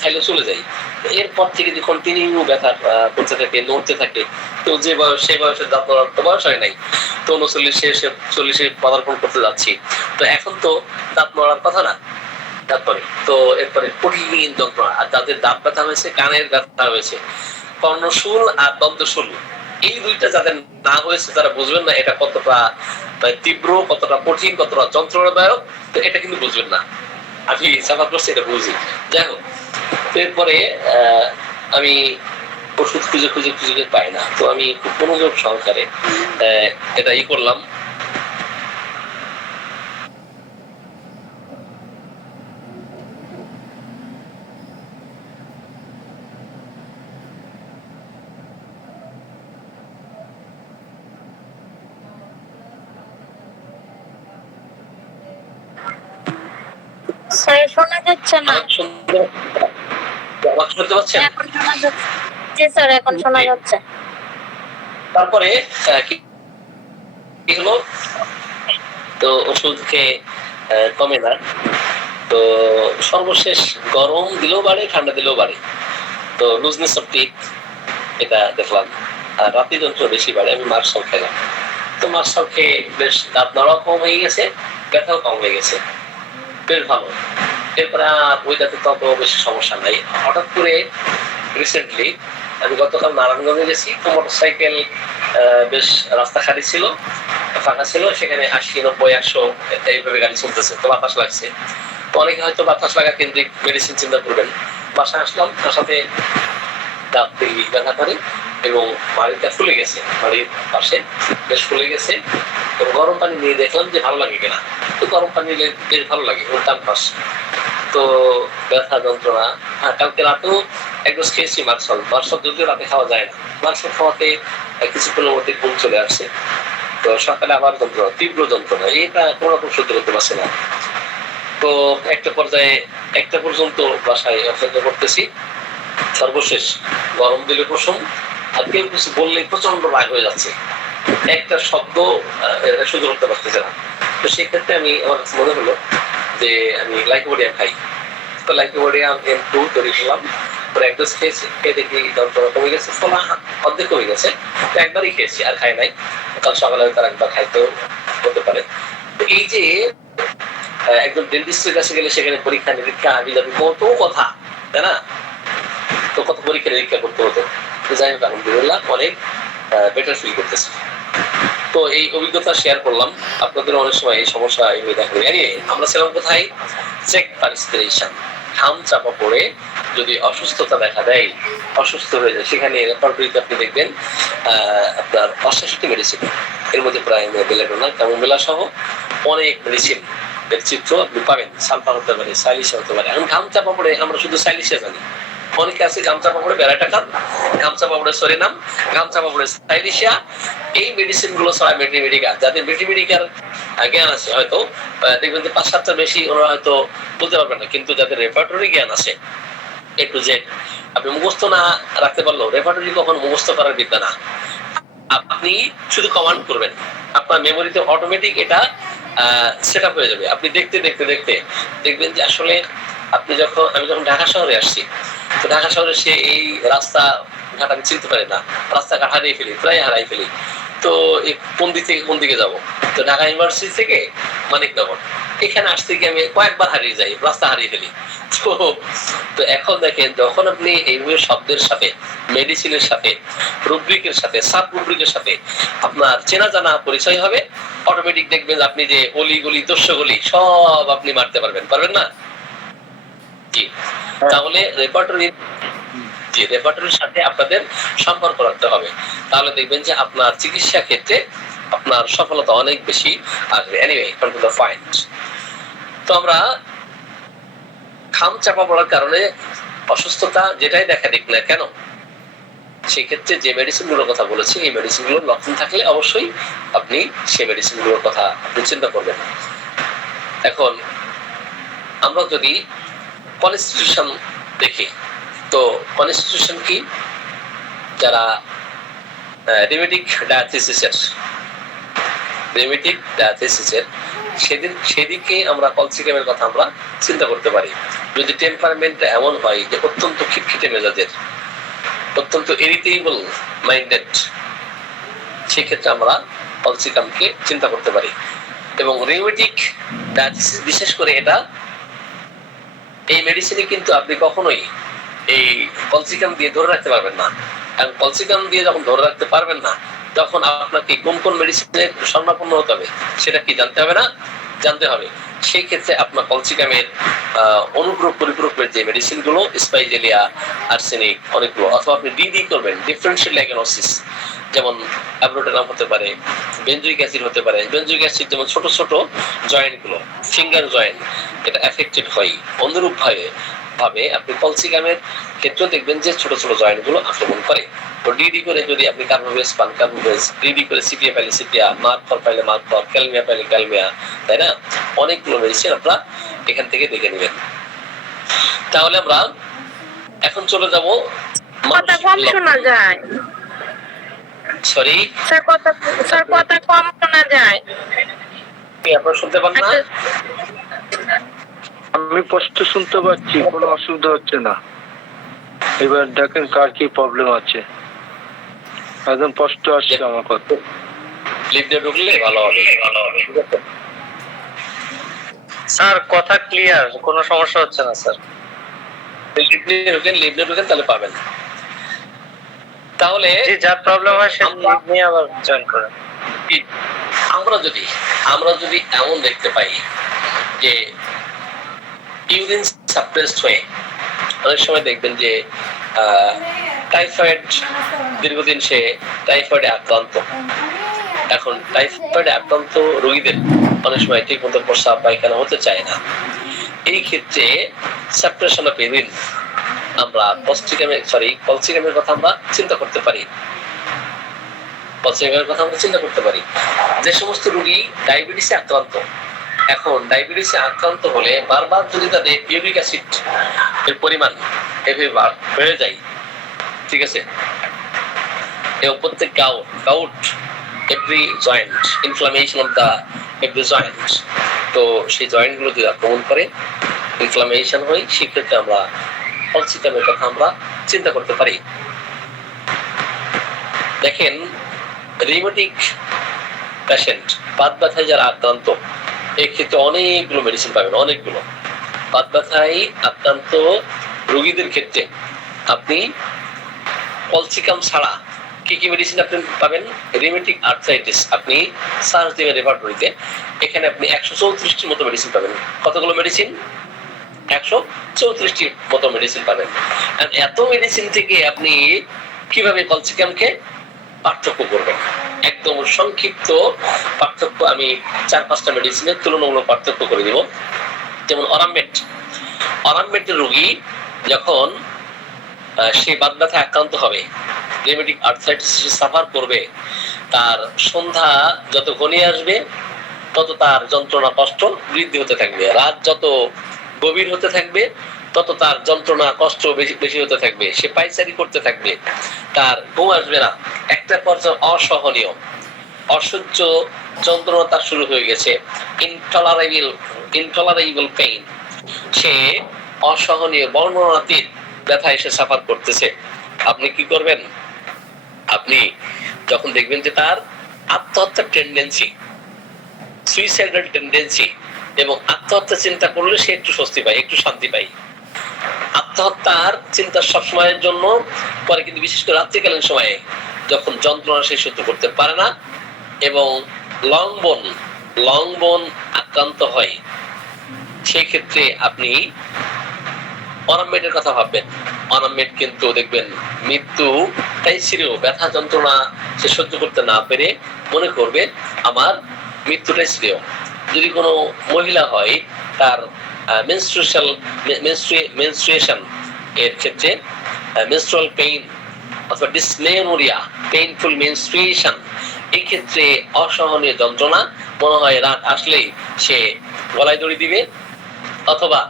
খাইলে চলে যায়। এরপর থেকে যে কন্টিনিউ ব্যথা করতে থাকে, নড়তে থাকে, তো যে বয়স সেই বয়সের দাঁত নড়ার তো বয়স হয় নাই, তো 39-40 পদার্পণ করতে যাচ্ছি। তো এখন তো দাঁত নড়ার কথা না। তারপরে তো এরপরে কঠিন যন্ত্রণা, আর যাদের দাঁত ব্যথা হয়েছে, কানের ব্যথা হয়েছে, কর্ণশূল আর দন্তশূল, এই দুইটা যাদের না হয়েছে তারা বুঝবেন না এটা কতটা তীব্র, কতটা কঠিন, কতটা যন্ত্রণাদায়ক। তো এটা কিন্তু বুঝবেন না, আমি সাফা করছি এটা বুঝি। যাই হোক, এরপরে আমি ওষুধ খুঁজে খুঁজে খুঁজে পাই না, তো আমি খুব মনোযোগ সহকারে এটা করলাম। স্যার শোনা যাচ্ছে না। আমাকে শুনতে পাচ্ছেন? এখন শোনা যাচ্ছে। জি স্যার, এখন শোনা যাচ্ছে। তারপরে কি হলো, তো ওষুধ খেয়ে কমে না, তো সর্বশেষ গরম দিলেও বাড়ে, ঠান্ডা দিলেও বাড়ে। তো লুজনেস অফ টিথ এটা দেখলাম, আর রাতে যন্ত্রণা বেশি বাড়ে। আমি মার্শাল খেলাম, তো মার্শাল খেয়ে বেশ দাঁত নড়াও কম হয়ে গেছে, ব্যথাও কম হয়ে গেছে, বেশ ভালো। এরপরে আর ওই দাঁতে তত বেশি সমস্যা নাই। হঠাৎ করে রিসেন্টলি আমি গতকাল নারায়ণগঞ্জে গেছি, তো মোটরসাইকেল বেশ রাস্তা খালি ছিল, ফাঁকা ছিল, সেখানে 80-90-100 এইভাবে গাড়ি চলতেছে, তো বাতাস লাগছে। তো অনেকে হয়তো বাতাস লাগা কেন্দ্রিক মেডিসিন চিন্তা করবেন। বাসায় আসলাম, তার সাথে দাঁত ব্যথা করে এবং বাড়িটা ফুলে গেছে, বাড়ির পাশে বেশ ফুলে গেছে। তো গরম পানি নিয়ে দেখলাম যে ভালো লাগে কিনা, তো গরম পানি নিলে বেশ ভালো লাগে, উল্টান পাশ। তো ব্যথা যন্ত্রণা, কালকে রাতেও এক ডোজ খেয়েছি মার্শাল যদিও রাতে খাওয়া যায় না, মার্শাল খাওয়াতে কিছুক্ষণের মধ্যে ঘুম চলে আসছে। তো সকালে আবার যন্ত্রণা, তীব্র যন্ত্রণা, এটা কোনো রকম সহ্য করতে পারছে না। তো একটা পর্যন্ত বাসায় অপেক্ষা করতেছি। সর্বশেষ গরম দিলে কুসুম, আর কেউ কিছু বললেই প্রচন্ড রাগ হয়ে যাচ্ছে, একটা শব্দ সহ্য করতে পারতেছে না। তো সেক্ষেত্রে আমার কাছে মনে হলো যে আমি লাইকোপোডিয়াম খাই। তো লাইকোপোডিয়াম M2 তৈরি করলাম, পরে এক ডোজ খেয়েছি, খেয়ে দেখি যন্ত্রণা কমে গেছে, ফলা অর্ধেক কমে গেছে। তো একবারই খেয়েছি, আর খাই নাই। কাল সকালে তার একবার খাইতেও হতে পারে। তো এই যে একজন ডেন্টিস্টের কাছে গেলে সেখানে পরীক্ষা নিরীক্ষা আমি যাবি কত কথা, তাই না? তো কত পরীক্ষা নিরীক্ষা করতে হতো। তো যাই হোক, আলহামদুলিল্লাহ অনেক বেটার ফিল করতেছি। তো এই অভিজ্ঞতা শেয়ার করলাম আপনাদের। অনেক সময় এই সমস্যা দেখা যায়। আমরা ছিলাম কোথায়? চেক পারস্পিরেশন, ঘাম চাপা পড়ে যদি অসুস্থতা দেখা দেয়, অসুস্থ হয়ে যায়, সেখানে রেপার্টরিতে আপনি দেখবেন আপনার 68 মেডিসিন, এর মধ্যে প্রায় বেলেডোনা, ক্যামোমিলা সহ অনেক মেডিসিন এর চিত্র আপনি পাবেন। সালফার হতে পারে, সাইলিশিয়া হতে পারে। এখন ঘাম চাপা পড়ে আমরা শুধু সাইলিশিয়া জানি, অনেকে আছে ঘাম চাপা পড়ে ব্যারাটাকার, ঘাম চাপা পড়ে সরিনাম, ঘাম চাপা পড়ে সাইলিশিয়া। এই মেডিসিন গুলো ছাড়া মেডিমেডিকা, যাদের মেডিমেডিকার জ্ঞান আছে হয়তো দেখবেন যে 5-7টা বেশি ওরা হয়তো বলতে পারবেন না, কিন্তু যাদের রেপার্টরি জ্ঞান আছে A to Z, আপনি মুখস্থ না রাখতে পারলেও রেপার্টরি কখন মুখস্থ করার বিদ্যা না, আপনি শুধু কমান্ড করবেন, আপনার মেমোরিতে অটোমেটিক এটা সেট আপ হয়ে যাবে। আপনি দেখতে দেখতে দেখতে দেখবেন যে আসলে আমি যখন ঢাকা শহরে আসছি, তো ঢাকা শহরে সে এই রাস্তা ঘাট আমি চিনতে পারি না, রাস্তাঘাট হারিয়ে ফেলি, প্রায় হারাই ফেলি। তো কোন দিক থেকে কোন দিকে যাবো? তো ঢাকা ইউনিভার্সিটি থেকে মানিকনগর, এখানে আসতে গিয়ে আমি কয়েকবার হারিয়ে যাই, রাস্তা হারিয়ে ফেলি। তো তো তো এখন দেখেন, যখন আপনি এইভাবে শব্দের সাথে, মেডিসিনের সাথে, রুব্রিকের সাথে, সাব রুব্রিকের সাথে আপনার চেনা জানা পরিচয় হবে, অটোমেটিক দেখবেন আপনি যে অলিগলি দস্যুগলি সব আপনি মারতে পারবেন, পারবেন না? জি। তাহলে রেপার্টরির সাথে আপনাদের সম্পর্ক রাখতে হবে, তাহলে দেখবেন যে আপনার চিকিৎসা ক্ষেত্রে আপনার সফলতা অনেক বেশি আসবে। Anyway, come to the point. তো আমরা খাম চাপা পড়ার কারণে অসুস্থতা যেটাই দেখা দিক না কেন, সেই ক্ষেত্রে যে মেডিসিন গুলোর কথা বলেছি, এই মেডিসিন গুলোর লক্ষণ থাকলে অবশ্যই আপনি সেই মেডিসিন গুলোর কথা আপনি চিন্তা করবেন। এখন আমরা যদি কনস্টিটিউশন দেখি, তো কনস্টিটিউশন কি? যারা রিমেটিক ডায়াথিসিসের সেদিকে আমরা কলসিকামের কথা আমরা চিন্তা করতে পারি। যদি টেম্পারমেন্টটা এমন হয় যে অত্যন্ত খিটখিটে মেজাজের, অত্যন্ত ইরিটেবল মাইন্ডেড, সেক্ষেত্রে আমরা কলসিকামকে চিন্তা করতে পারি। এবং রিমেটিক ডায়াথিসিস বিশেষ করে এটা, এই মেডিসিনে কিন্তু আপনি কখনোই এই কলসিকাম দিয়ে ধরে রাখতে পারবেন না। কারণ কলসিকাম দিয়ে যখন ধরে রাখতে পারবেন না, তখন আপনাকে কোন কোন মেডিসিনের শরণাপন্ন হতে হবে সেটা কি জানতে হবে না? জানতে হবে। সেই ক্ষেত্রে আপনার কলসিকামের অনুপূরক পরিপূরকের যে মেডিসিন গুলো, স্পাইজেলিয়া, আর্সেনিক, অনেকগুলো, অথবা আপনি ডিডি করবেন, ডিফারেনশিয়াল ডায়াগনোসিস, যেমন অ্যাব্রোটেনাম হতে পারে, বেনজোইক অ্যাসিড হতে পারে। বেনজোইক অ্যাসিড যেমন ছোট ছোট জয়েন্ট গুলো, ফিঙ্গার জয়েন্ট, এটা এফেক্টেড হয়। অনুরূপ ভাবে আপনি কলসিকামের ক্ষেত্রে দেখবেন যে ছোট ছোট জয়েন্ট গুলো আক্রমণ করে। তো ডিডি করে যদি আপনি কার্বোভেজ পান, কার্বোভেজ, ডিডি করে সিপিয়া পাইলে সিপিয়া, মার্কর পাইলে মার্কর, ক্যালমিয়া পাইলে ক্যালমিয়া, তাই না? অনেকগুলো মেডিসিন আপনারা এখান থেকে দেখে নেবেন। তাহলে আমরা এখন চলে যাব, কথা কম শোনা যায়। সরি স্যার কথা কম শোনা যায়। আপনারা শুনতে পান না? আমি স্পষ্ট শুনতে পাচ্ছি, কোনো অসুবিধা হচ্ছে না। এবার দেখেন কার কি প্রবলেম আছে, একদম স্পষ্ট আসছে আমার কথা। লিপ দিয়ে ঢুকলে ভালো হবে। ঠিক আছে স্যার, কথা ক্লিয়ার, কোনো সমস্যা হচ্ছে না স্যার। লিপ দিয়ে ঢুকেন তাহলে পাবেন। তাহলে জি, যার প্রবলেম হয় সে লিভ নিয়ে আবার জয়েন করেন। আমরা যদি এমন দেখতে পাই যে ইউরিন সাপ্রেসড হয়ে, অনেক সময় দেখবেন যে টাইফয়েড, দীর্ঘদিন সে টাইফয়েডে আক্রান্ত। এখন টাইফয়েডে আক্রান্ত রোগীদের অনেক সময় ঠিক মতো প্রস্রাব পায়খানা হতে চায় না। এই ক্ষেত্রে সাপ্রেশন অফ ইউরিন আমরা কলসিকামের কথা আমরা চিন্তা করতে পারি। যে সমস্ত রোগী ডায়াবেটিসে আক্রান্ত, এখন ডায়াবেটিসে আক্রান্ত হলে বারবার যদি তাদের ইউরিক অ্যাসিড এর পরিমাণ এভাবে বেড়ে যায়, ঠিক আছে, এবং প্রত্যেক gout, every joint, inflammation of the every joint, তো সেই জয়েন্ট গুলো যদি আক্রমণ করে, ইনফ্লামেশন হয়, সেক্ষেত্রে আমরা কলসিকামের কথা আমরা চিন্তা করতে পারি। দেখেন, রিউমেটিক পেশেন্ট, বাত ব্যথায় যারা আক্রান্ত, এক্ষেত্রে অনেকগুলো মেডিসিন পাবেন, অনেকগুলো। বাত ব্যথায় আক্রান্ত রোগীদের ক্ষেত্রে আপনি কলসিকাম ছাড়া কি কি মেডিসিন আপনি পাবেন? রিউমেটিক আর্থ্রাইটিস, আপনি সার্চ দিবেন রেপার্টরিতে, এখানে আপনি 134টির মতো মেডিসিন পাবেন। কতগুলো মেডিসিন? 134টির মতো মেডিসিন পাবেন। আর এত মেডিসিন থেকে আপনি কিভাবে কলসিকামকে পার্থক্য করবেন? একদম সংক্ষিপ্ত পার্থক্য আমি 4-5টা মেডিসিনের তুলনামূলক পার্থক্য করে দিব। যেমন অরামমেটের রোগী যখন সে বাত ব্যথায় আক্রান্ত হবে, রিউমেটিক আর্থ্রাইটিস সাফার করবে, তার সন্ধ্যা যত ঘনিয়ে আসবে তত তার যন্ত্রণা কষ্ট বৃদ্ধি হতে থাকবে। রাত যত গভীর হতে থাকবে তত তার যন্ত্রণা কষ্ট বেশি হতে থাকবে। সে পায়চারি করতে থাকবে, তার ঘুম আসবে না। একটা পর্যায়ে অসহনীয়, অসহ্য যন্ত্রণা তার শুরু হয়ে গেছে, ইনটলারেবল পেইন। সে অসহনীয় বর্ণনাতীত ব্যথা এসে সাফার করতেছে। আপনি কি করবেন? আপনি যখন দেখবেন যে তার আত্মহত্যার টেন্ডেন্সি, সুইসাইডাল টেন্ডেন্সি, এবং আত্মহত্যা চিন্তা করলে সে একটু স্বস্তি পায়, একটু শান্তি পায়, আত্মহত্যার চিন্তা সবসময়ের জন্য পরে, কিন্তু বিশেষ করে রাত্রিকালীন সময়ে যখন যন্ত্রণা সে সহ্য করতে পারে না এবং লং বোন আক্রান্ত হয়, সেই ক্ষেত্রে আপনি অনামেটের কথা ভাববেন। অনামেট কিন্তু দেখবেন মৃত্যুটাই শ্রেয়। ব্যথা যন্ত্রণা সে সহ্য করতে না পেরে মনে করবে আমার মৃত্যুটাই শ্রেয়। যদি কোনো মহিলা হয়, তার মেনস্ট্রুয়েশন এর ক্ষেত্রে মেনস্ট্রুয়াল পেইন অথবা ডিসমেনোরিয়া, পেইনফুল মেনস্ট্রুয়েশন, এই ক্ষেত্রে অসহনীয় যন্ত্রণা, মনে হয় রাত আসলেই সে গলায় দড়ি দিবে অথবা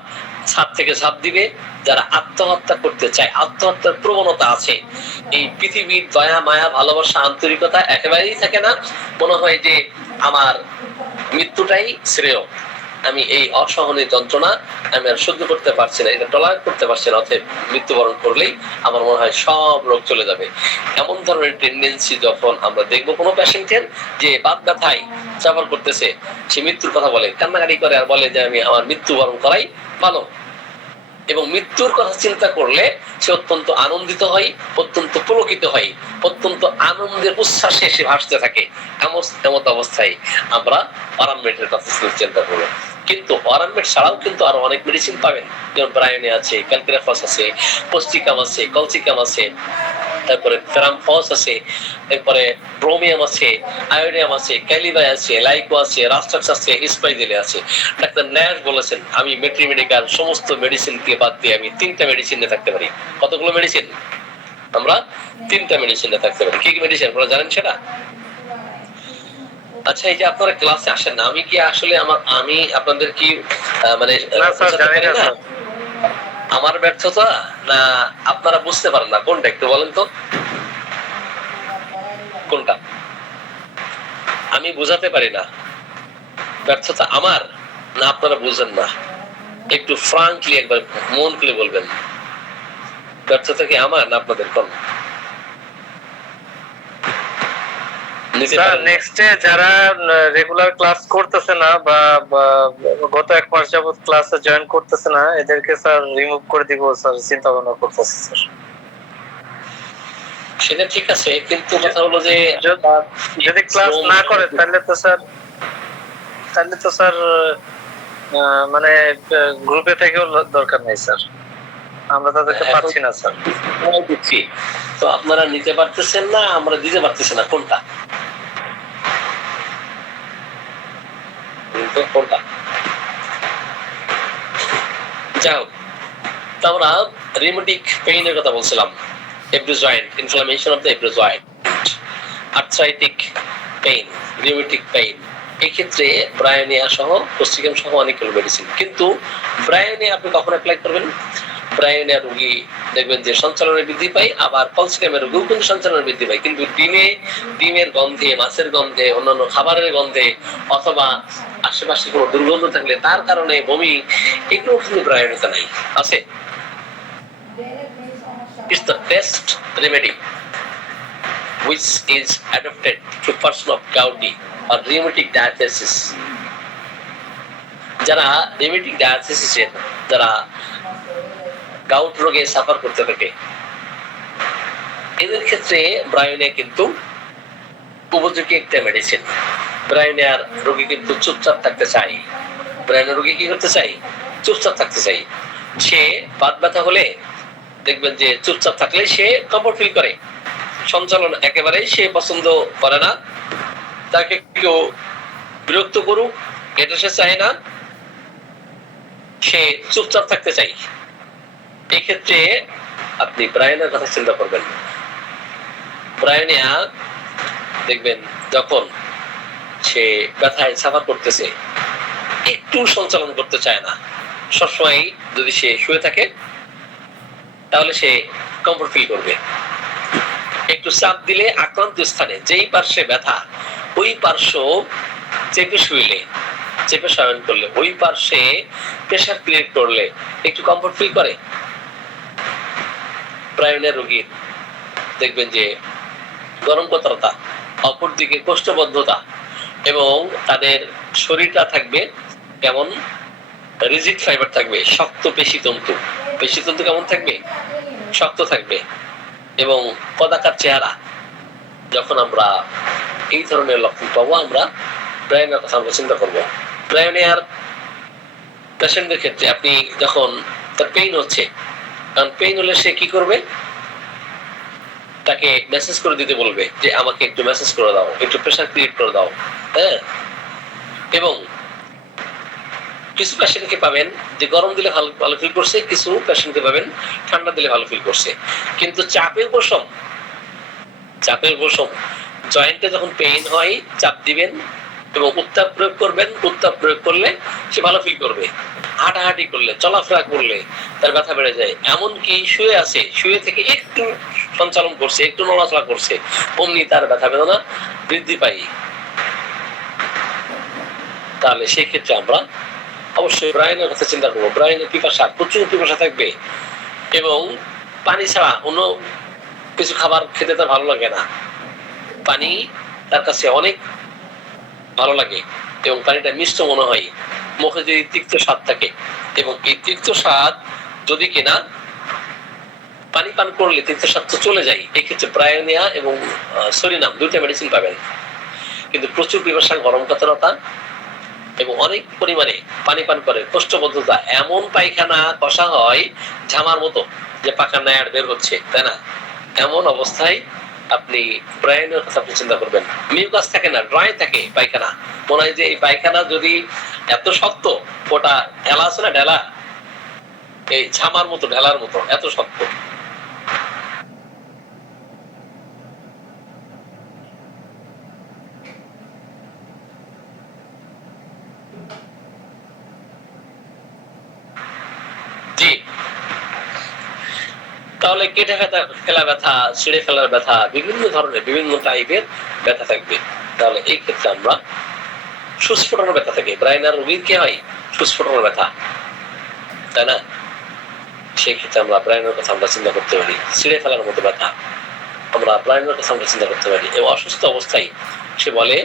ছাদ থেকে ঝাঁপ দিবে। যারা আত্মহত্যা করতে চায়, আত্মহত্যার প্রবণতা আছে, এই পৃথিবীর দয়া মায়া ভালোবাসা আন্তরিকতা একেবারেই থাকে না, মনে হয় যে আমার মৃত্যুটাই শ্রেয়, আমি এই অসহনীয় যন্ত্রণা আমি আর সহ্য করতে পারছি না, এটা টলারেট করতে পারছি না, অতএব মৃত্যুবরণ করলেই আমার মনে হয় সব রোগ চলে যাবে। এমন ধরনের টেন্ডেন্সি যখন আমরা দেখবো কোনো পেশেন্টের যে বাত ব্যথায় সাফার করতেছে, সে মৃত্যুর কথা বলে, কান্নাকাটি করে আর বলে যে আমি আমার মৃত্যুবরণ করাই ভালো, এবং মৃত্যুর কথা চিন্তা করলে সে অত্যন্ত আনন্দিত হয়, অত্যন্ত পুলকিত হয়, অত্যন্ত আনন্দের উচ্ছ্বাসে সে ভাসতে থাকে। এমত অবস্থায় আমরা অরামমেটের কথা চিন্তা করবো। কিন্তু অরামমেট ছাড়াও কিন্তু আরো অনেক মেডিসিন পাবেন, যেমন ব্রায়োনি আছে, ক্যালক্রাফাস আছে, পোস্টিকাম আছে, কলসিকাম আছে, তারপরে ফেরামফস আছে, এরপরে ব্রোমিয়াম আছে, আয়োডিয়াম আছে, ক্যালিবাই আছে, লাইকো আছে, রাস্টাক্স আছে, স্পাইজেলে আছে। ডাক্তার ন্যাশ বলেছেন আমি মেট্রিমেডিকাল সমস্ত মেডিসিনকে বাদ দিয়ে আমি 3টা মেডিসিন নিয়ে থাকতে পারি। কতগুলো মেডিসিন? আমরা 3টা মেডিসিন নিয়ে থাকতে পারি। কি কি মেডিসিন আপনারা জানেন সেটা? আচ্ছা, এই যে আপনারা ক্লাসে আসেন না, আমি কি আসলে আমি আপনাদের কি মানে না স্যার, জানি না স্যার। আমার ব্যর্থতা না আপনারা বুঝতে পারেন না, কোনটা একটু বলেন তো? কোনটা? আমি বুঝাতে পারি না, ব্যর্থতা আমার না আপনারা বুঝেন না? একটু ফ্রাঙ্কলি একবার মন খুলে বলবেন, ব্যর্থতা কি আমার না আপনাদের? কোন স্যার নেক্সটে যারা রেগুলার ক্লাস করতেছে না বা গত 1 মাস যাবত ক্লাসে জয়েন করতেছে না, এদেরকে স্যার রিমুভ করে দিব স্যার, চিন্তা ভাবনা করতেছি স্যার। সেটা ঠিক আছে, কিন্তু কথা হলো যে যদি ক্লাস না করে তাহলে তো স্যার মানে গ্রুপে থেকেও দরকার নাই স্যার, আমরা তাদেরকে পাচ্ছি না স্যার। দিচ্ছি তো আপনারা নিতে পারতেছেন না, আমরা দিতে পারতেছি না, কোনটা? কোনটা? যাই হোক, তো আমরা রিউমেটিক পেইনের কথা বলছিলাম, every joint, inflammation of the every joint, arthritic pain, rheumatic pain, এই ক্ষেত্রে ব্রায়োনিয়া সহ পোস্টিকাম সহ অনেকগুলো মেডিসিন। কিন্তু ব্রায়োনিয়া আপনি কখন অ্যাপ্লাই করবেন? ব্রায়োনিয়া রোগী দেখবেন যে সঞ্চালনের বৃদ্ধি পায়, আবার কলসিকামের রোগীও কিন্তু সঞ্চালনের বৃদ্ধি পায়, কিন্তু ডিমের গন্ধে, মাছের গন্ধে, অন্যান্য খাবারের গন্ধে অথবা আশেপাশে কোনো দুর্গন্ধ থাকলে তার কারণে বমি, এগুলো কিন্তু ব্রায়োনিতে নাই, আছে। It's the best remedy which is adapted to person of gouty or rheumatic diathesis. যারা rheumatic diathesis এর, যারা গাউট রোগে সাফার করতে থাকে, এদের ক্ষেত্রে ব্রায়োনিয়া কিন্তু উপযোগী একটা মেডিসিন। ব্রায়োনিয়ার রোগী কিন্তু চুপচাপ থাকতে চায়, ব্রায়োনিয়ার রোগী কি করতে চাই? চুপচাপ থাকতে চাই। সে বাত ব্যথা হলে দেখবেন যে চুপচাপ থাকলে সে কমফোর্ট ফিল করে, সঞ্চালন একেবারেই সে পছন্দ করে না, তাকে কেউ বিরক্ত করুক এটা সে চায় না, সে চুপচাপ থাকতে চাই। এই ক্ষেত্রে আপনি ব্রায়োনিয়ার কথা চিন্তা করবেন। ব্রায়োনিয়া দেখবেন যখন সে ব্যথায় সাফার করতেছে, একটু সঞ্চালন করতে চায় না, সবসময় যদি সে শুয়ে থাকে তাহলে সে কমফোর্ট ফিল করবে। একটু চাপ দিলে আক্রান্ত স্থানে যেই পার্শ্বে ব্যথা, ওই পার্শ্ব চেপে শুইলে, চেপে শয়ন করলে, ওই পার্শ্বে প্রেসার ক্রিয়েট করলে একটু কমফোর্ট ফিল করে। ব্রায়োনিয়া রোগীর দেখবেন যে গরম কাতরতা, অপরদিকে কোষ্ঠবদ্ধতা, এবং তাদের শরীরটা থাকবে কেমন, রিজিড ফাইবার থাকবে, শক্ত পেশি তন্তু, পেশিতন্তু কেমন থাকবে? শক্ত থাকবে এবং কদাকার চেহারা। যখন আমরা এই ধরনের লক্ষণ পাবো, আমরা ব্রায়নের কথা আমরা চিন্তা করবো। ব্রায়নিয়ার পেশেন্টদের ক্ষেত্রে আপনি যখন তার পেইন হচ্ছে, কারণ পেইন হলে সে কি করবে? তাকে মেসেজ করে দিতে বলবে যে আমাকে একটু মেসেজ করে দাও, একটু প্রেসার ক্রিয়েট করে দাও। হ্যাঁ, এবং কিছু পেশেন্টকে পাবেন যে গরম দিলে ভালো ফিল করছে, কিছু পেশেন্টকে পাবেন ঠান্ডা দিলে ভালো ফিল করছে। কিন্তু চাপের উপশম জয়েন্টে যখন পেইন হয় চাপ দিবেন এবং উত্তাপ প্রয়োগ করবেন। উত্তাপ প্রয়োগ করলে সে ভালো ফিল করবে। হাঁটাহাঁটি করলে, চলাফেরা করলে তার ব্যথা বেড়ে যায়। এমনকি শুয়ে আছে, শুয়ে থেকে একটু সঞ্চালন করছে, একটু নড়াচড়া করছে, অমনি তার ব্যথা বেদনা বৃদ্ধি পায়। তাহলে সেই ক্ষেত্রে আমরা অবশ্যই ব্রায়নের কথা চিন্তা করবো। ব্রায়নের পিপাসা, প্রচুর পিপাসা থাকবে এবং পানি ছাড়া অন্য কিছু খাবার খেতে তার ভালো লাগে না। পানি তার কাছে অনেক ভালো লাগে এবং পানিটা মিষ্ট মনে হয়। মুখে যদি তিক্ত স্বাদ থাকে এবং এই তিক্ত স্বাদ যদি কিনা পানি পান করলে তিক্ত স্বাদ তো চলে যায়। এক্ষেত্রে ব্রায়োনিয়া এবং সরিনাম দুইটা মেডিসিন পাবেন। কিন্তু প্রচুর পিপাসা, গরম কাতরতা এবং অনেক পরিমাণে পানি পান করে, কোষ্ঠবদ্ধতা, এমন পায়খানা কষা হয় ঝামার মতো যে পাকা নায়ার বের হচ্ছে, তাই না? এমন অবস্থায় আপনি ব্রায়নের কথা আপনি চিন্তা করবেন। মিউকাস থাকে না, ড্রাই থাকে পায়খানা। মনে হয় যে এই পায়খানা যদি এত শক্ত, ওটা ঢেলা আছে না, ঢেলা, এই ঝামার মতো, ঢেলার মতো এত শক্ত। জি, তাহলে কেটে ফেলা ব্যথা, ছিঁড়ে ফেলার ব্যথা, বিভিন্ন ধরনের বিভিন্ন টাইপের ব্যথা থাকবে। তাহলে এই ক্ষেত্রে আমরা সুস্ফোটনের ব্যথা থাকে। ব্রায়নার রোগীর কি হয়? সুস্ফোটনের ব্যথা, তাই না? সেই ক্ষেত্রে আমরা ব্রায়নের কথা আমরা চিন্তা করতে পারি। ছিঁড়ে ফেলার মতো ব্যথা, আমরা ব্রায়নের কথা আমরা চিন্তা করতে পারি। এবং অসুস্থ অবস্থায় সে বলে,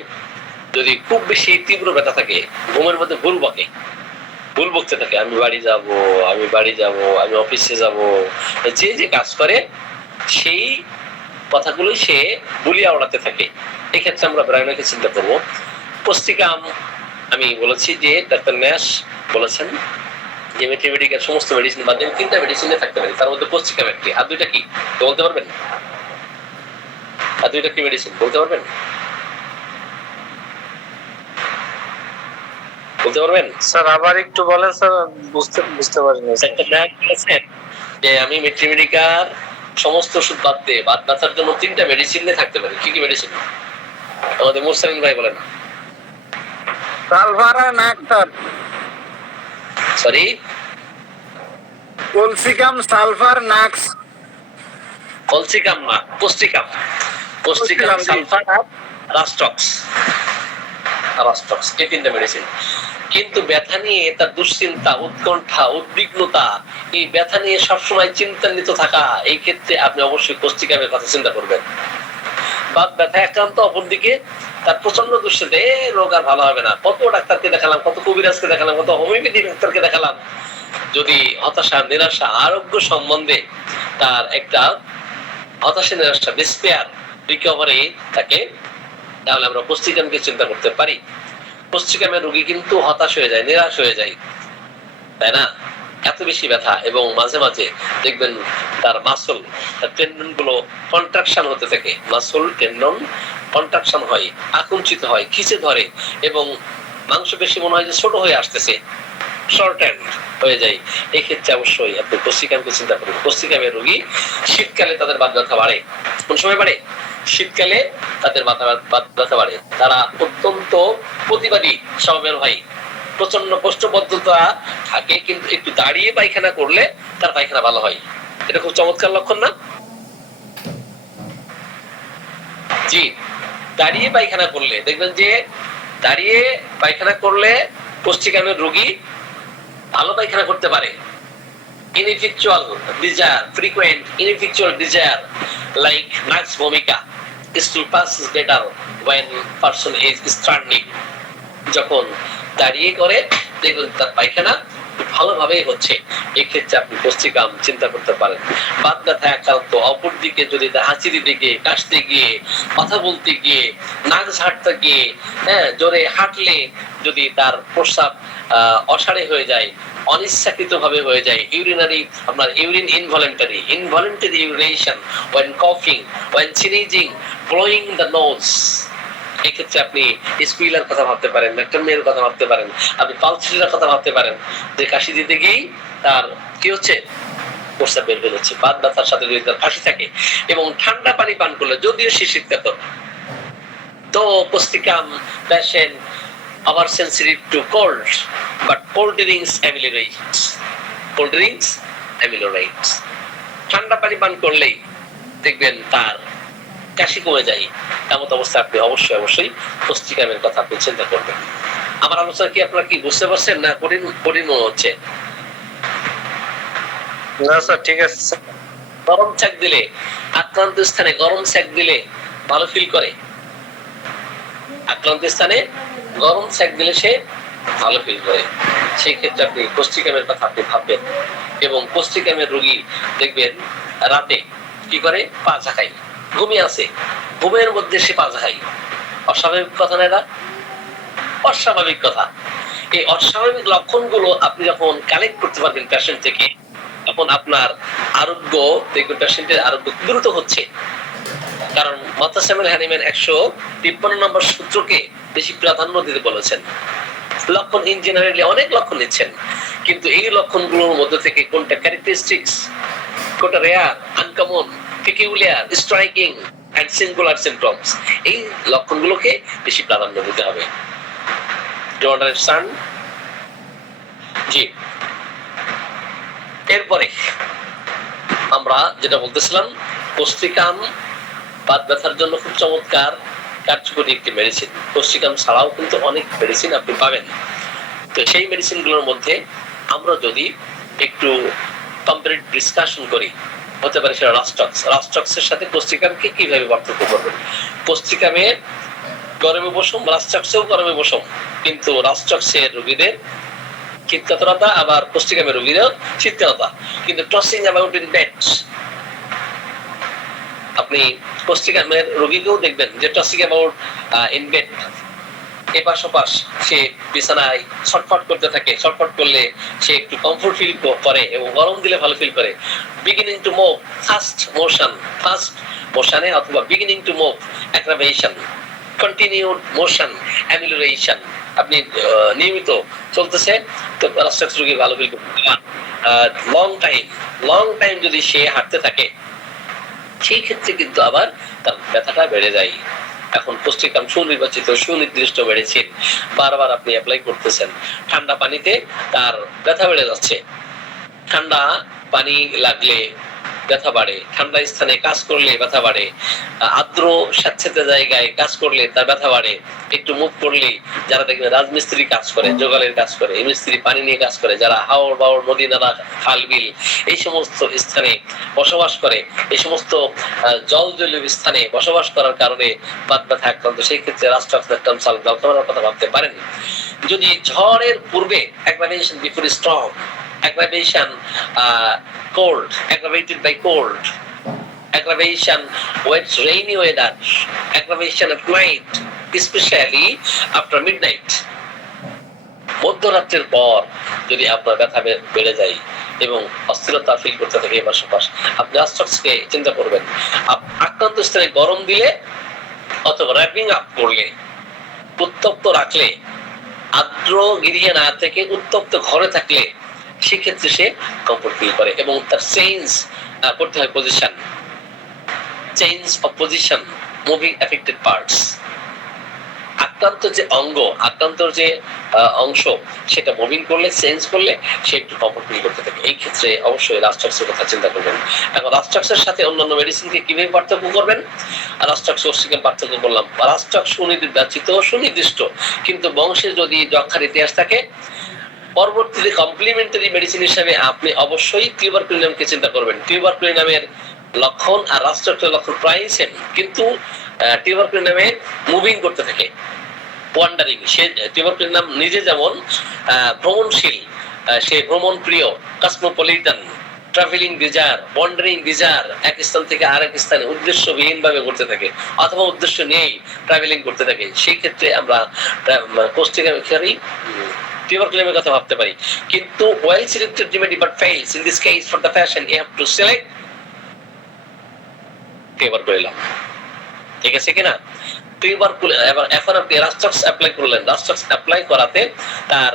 যদি খুব বেশি তীব্র ব্যথা থাকে, ঘুমের মধ্যে ভুল বকতে থাকে, আমি বাড়ি যাব, আমি অফিসে যাব, যে কাজ করে সেই কথাগুলো সে বলিয়া ওড়াতে থাকে। এক্ষেত্রে আমরা ব্রায়নকে চিন্তা করবো। পুষ্টিকাম আমি বলেছি যে ডাক্তার ন্যাশ বলেছেন যে মেট্রিমেডিকের সমস্ত মেডিসিন বাদ দিয়ে 3টা মেডিসিনে থাকতে পারে, তার মধ্যে পুষ্টিকাম একটি। আর 2টা কি বলতে পারবেন? আর 2টা কি মেডিসিন বলতে পারবেন? বলতে পারবেন স্যার? আবার একটু বলেন স্যার, বুঝতে পারিনি। যে আমি মেট্রিমেডিকার সমস্ত ওষুধ বাদ দিয়ে বাদ ব্যথার জন্য 3টা মেডিসিনে থাকতে পারে। কি কি মেডিসিন? আমাদের মুরসালিন ভাই বলেন। সালফার আর নাকতার। Sorry, calcium, sulphur, nux. Calcium না, পুষ্টিকাম, সালফার আর রাস্টক্স, এই 3টা মেডিসিন। কিন্তু ব্যথা নিয়ে তার দুশ্চিন্তা, উৎকণ্ঠা, উদ্বিগ্নতা, এই ব্যথা নিয়ে সবসময় চিন্তান্বিত থাকা, এই ক্ষেত্রে আপনি অবশ্যই পুষ্টিকামের কথা চিন্তা করবেন। বাত ব্যথা আক্রান্ত, অপরদিকে তার প্রচন্ড দুশ্চিন্তা, রোগ আর ভালো হবে না। কত ডাক্তারকে দেখালাম, কত কবিরাজকে দেখালাম, কত হোমিওপ্যাথি ডাক্তারকে দেখালাম, যদি হতাশা, নিরাশা, আরোগ্য সম্বন্ধে তার একটা হতাশা, নিরাশা, ডিসপেয়ার, রিকভারি থাকে, তাহলে আমরা পুষ্টিকামকে চিন্তা করতে পারি। পুষ্টিকামের রোগী কিন্তু হতাশ হয়ে যায়, নিরাশ হয়ে যায়, তাই না? এত বেশি ব্যথা এবং মাঝে মাঝে দেখবেন তার মাসল, তার টেন্ডন গুলো কন্ট্রাকশন হতে থাকে। মাসল টেন্ডন কন্ট্রাকশন হয়, আকুঞ্চিত হয়, খিচে ধরে এবং মাংসপেশি মনে হয় যে ছোট হয়ে আসতেছে, শর্ট হ্যান্ড হয়ে যায়। এই ক্ষেত্রে অবশ্যই আপনি পুষ্টিকামকে চিন্তা করুন। পুষ্টিকামের রোগী শীতকালে তাদের বাত ব্যথা বাড়ে। কোন সময় বাড়ে? শীতকালে তাদের বাত ব্যথা বাড়ে। তারা অত্যন্ত প্রতিবাদী স্বভাবের হয়, প্রচন্ড কোষ্ঠবদ্ধতা থাকে, কিন্তু একটু দাঁড়িয়ে পায়খানা করলে তার পায়খানা ভালো হয়। এটা খুব চমৎকার লক্ষণ না? জি, দাঁড়িয়ে পায়খানা করলে দেখবেন যে দাঁড়িয়ে পায়খানা করলে পুষ্টিকামের রোগী ভালো পায়খানা করতে পারে। ineffectual desire, frequent ineffectual desire like Max Vomica is to pass better when person is standing। যখন দাঁড়িয়ে করে দেখবেন তার পায়খানা ভালোভাবেই হচ্ছে, এক্ষেত্রে আপনি পস্টিকাম চিন্তা করতে পারেন। বাত ব্যথা আক্রান্ত, অপরদিকে যদি হাঁচি দিতে গিয়ে, কাশতে গিয়ে, কথা বলতে গিয়ে, নাক ঝাড়তে গিয়ে, হ্যাঁ, জোরে হাঁটলে যদি তার প্রস্রাব অসাড়ে হয়ে যায়, অনিচ্ছাকৃত ভাবে হয়ে যায়, ইউরিনারি আপনার urine involuntary urination, when coughing, when sneezing, blowing the nose, এক্ষেত্রে আপনি স্কুইলার কথা ভাবতে পারেন, ম্যাকটারমিয়ার কথা ভাবতে পারেন, আপনি পালসিটার কথা ভাবতে পারেন, যে কাশি দিতে গিয়েই তার কি হচ্ছে, প্রস্রাব বের হয়ে যাচ্ছে। বাত ব্যথার সাথে যদি তার কাশি থাকে এবং ঠান্ডা পানি পান করলে, যদিও সে শীতকাতর, তো পস্টিকাম পেশেন্ট আবার sensitive to cold, but cold drinks ameliorates, ঠান্ডা পানি পান করলেই দেখবেন তার কাশি কমে যায়। এমন অবস্থায় আপনি অবশ্যই পস্টিকামের কথা আপনি চিন্তা করবেন। আমার আলোচনা কি আপনারা কি বুঝতে পারছেন না কঠিন মনে হচ্ছে? না স্যার, ঠিক আছে স্যার। গরম ছ্যাঁক দিলে, আক্রান্ত স্থানে গরম ছ্যাঁক দিলে ভালো ফিল করে, আক্রান্ত স্থানে গরম ছ্যাঁক দিলে সে ভালো ফিল করে। সেই ক্ষেত্রে আপনি পস্টিকামের কথা আপনি ভাববেন। এবং পস্টিকামের রোগী দেখবেন রাতে কি করে, পা ঝাঁকায়, ঘুমিয়ে আছে, ঘুমের মধ্যে সে পা ঝাঁকায়। অস্বাভাবিক কথা না এটা? অস্বাভাবিক কথা। এই অস্বাভাবিক লক্ষণগুলো আপনি যখন কালেক্ট করতে পারবেন পেশেন্ট থেকে, তখন আপনার আরোগ্য দেখবেন, পেশেন্টের আরোগ্য দ্রুত হচ্ছে। কারণ মাতা স্যামুয়েল হ্যানিম্যান 153 নম্বর সূত্রকে বেশি প্রাধান্য দিতে বলেছেন। লক্ষণ ইন জেনারেলি অনেক লক্ষণ নিচ্ছেন, কিন্তু এই লক্ষণগুলোর মধ্যে থেকে কোনটা ক্যারেক্টারিস্টিক্স, কোনটা rare, uncommon, peculiar, striking and singular symptoms, এই লক্ষণগুলোকে বেশি প্রাধান্য দিতে হবে। Do you understand? জি। এরপরে আমরা যেটা বলতেছিলাম, পস্টিকাম বাত ব্যথার জন্য খুব চমৎকার কার্যকরী একটি মেডিসিন। পস্টিকাম ছাড়াও কিন্তু অনেক মেডিসিন আপনি পাবেন। তো সেই মেডিসিনগুলোর মধ্যে আমরা যদি একটু কমপ্লিট ডিসকাশন করি, হতে পারে সেটা রাস্টক্সের সাথে পস্টিকামকে কিভাবে পার্থক্য করবেন। পস্টিকামে গরমে বসুম, রাস্টক্সেও গরমে বসুম, কিন্তু রাস্টক্সের রোগীদের শীতকাতরতা, আবার পস্টিকামের রোগীদের শীতকাতরতা। কিন্তু টসিং অ্যাবাউট ইন বেড, আপনি পস্টিকামের রোগীকেও দেখবেন যে টসিং অ্যাবাউট ইন বেড, এপাশ ওপাশ সে বিছানায় ছটফট করতে থাকে, ছটফট করলে সে একটু কমফোর্ট ফিল করে এবং গরম দিলে ভালো ফিল করে। বিগিনিং টু মুভ, ফাস্ট মোশনে অথবা beginning to move, aggravation, continued motion, amelioration, আপনি নিয়মিত চলতেছে, তো রাস্টক্স রোগী ভালো ফিল করতে পারেন। লং টাইম যদি সে হাঁটতে থাকে, সেই ক্ষেত্রে কিন্তু আবার তার ব্যথাটা বেড়ে যায়। এখন পস্টিকাম সুনির্বাচিত, সুনির্দিষ্ট মেডিসিন, বারবার আপনি অ্যাপ্লাই করতেছেন। ঠান্ডা পানিতে তার ব্যথা বেড়ে যাচ্ছে, ঠান্ডা পানি লাগলে ব্যথা বাড়ে, ঠান্ডা স্থানে কাজ করলে ব্যথা বাড়ে, আর্দ্র স্যাঁতসেঁতে জায়গায় কাজ করলে তার ব্যথা বাড়ে। একটু মুভ করলেই, যারা দেখবেন রাজমিস্ত্রি কাজ করে, জোগালের কাজ করে, এই মিস্ত্রি পানি নিয়ে কাজ করে, যারা হাওড় বাওড়, নদী নালা, খাল বিল এই সমস্ত স্থানে বসবাস করে, এই সমস্ত জলীয় স্থানে বসবাস করার কারণে বাত ব্যথা আক্রান্ত, সেই ক্ষেত্রে রাস্ট্রাক্সের কথা ভাবতে পারেন। যদি ঝড়ের পূর্বে aggravation before storm, aggravation aggravated by cold, aggravation when rainy weather, aggravation at night, especially after midnight, মধ্যরাত্রের পর যদি আপনার ব্যথা বেড়ে যায় এবং অস্থিরতা ফিল করতে থাকে এবার সেপাশ, আপনি রাস্টক্সকে চিন্তা করবেন। আক্রান্ত স্থানে গরম দিলে অথবা র্যাপিং আপ করলে, উত্তপ্ত রাখলে, আর্দ্র গৃহে না থেকে উত্তপ্ত ঘরে থাকলে, সেক্ষেত্রে সে কমফোর্ট ফিল করে এবং তার চেঞ্জ করতে হয় position, change of position, moving affected parts. আক্রান্ত যে অঙ্গ, আক্রান্ত যে অংশ, সেটা মুভিং করলে, চেঞ্জ করলে সে একটু কমফোর্ট ফিল করতে থাকে। এই ক্ষেত্রে অবশ্যই রাস্টক্সের কথা চিন্তা করবেন। এখন রাস্টক্সের সাথে অন্যান্য মেডিসিনকে কিভাবে পার্থক্য করবেন? রাস্টক্স পস্টিকাম পার্থক্য করলাম। রাস্টক্স সুনির্দিষ্ট, কিন্তু বংশে যদি যক্ষার ইতিহাস থাকে, পরবর্তীতে কমপ্লিমেন্টারি মেডিসিন হিসেবে আপনি অবশ্যই টিউবারকুলিনামকে চিন্তা করবেন। টিউবারকুলিনামের লক্ষণ আর রাস্টক্সের লক্ষণ প্রায় সেম, কিন্তু টিউবারকুলিনামে মুভিং করতে থাকে, ওয়ান্ডারিং। সে টিউবারকুলিনাম নিজে যেমন ভ্রমণশীল, সে ভ্রমণ প্রিয়, Cosmopolitan, travelling desire, wandering desire, এক স্থান থেকে আরেক স্থানে উদ্দেশ্যবিহীন ভাবে ঘুরতে থাকে অথবা উদ্দেশ্য নিয়েই ট্রাভেলিং করতে থাকে, সেই ক্ষেত্রে আমরা কোষ্ঠিকারি টিউবারকুলামের কথা ভাবতে পারি। কিন্তু well selected remedy but fails in this case for the passion you have to select tuberculinum. ঠিক আছে কিনা? এখন আপনি রাস্টক্স অ্যাপ্লাই করলেন, রাস্টক্স অ্যাপ্লাই করাতে তার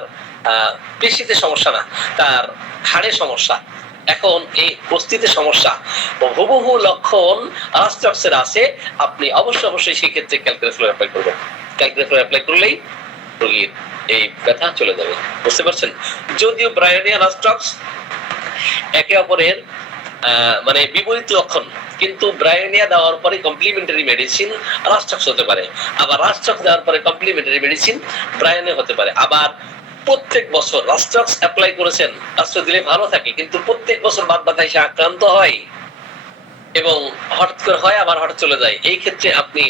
পেশিতে সমস্যা না, তার হাড়ে সমস্যা, এখন এই বস্তিতে সমস্যা, হুবহু লক্ষণ রাস্টক্সের আছে, আপনি অবশ্যই সেই ক্ষেত্রে ক্যালকুলেটর অ্যাপ্লাই করবেন। ক্যালকুলেটর অ্যাপ্লাই করলেই রোগীর এই ব্যথা চলে যাবে। বুঝতে পারছেন? যদিও ব্রায়োনিয়া রাস্টক্স একে অপরের মানে বিপরীত লক্ষণ, কিন্তু ব্রায়োনিয়া দেওয়ার পরে কমপ্লিমেন্টারি মেডিসিন রাস্টক্স হতে পারে, আবার রাস্টক্স দেওয়ার পরে কমপ্লিমেন্টারি মেডিসিন ব্রায়োনিয়া হতে পারে। আবার প্রত্যেক বছর রাস্টক্স অ্যাপ্লাই করেছেন, রাস্টক্স দিলে ভালো থাকে, কিন্তু প্রত্যেক বছর বাত ব্যথায় সে আক্রান্ত হয় এবং হঠাৎ করে হয় আবার হঠাৎ চলে যায়, এই ক্ষেত্রে আপনি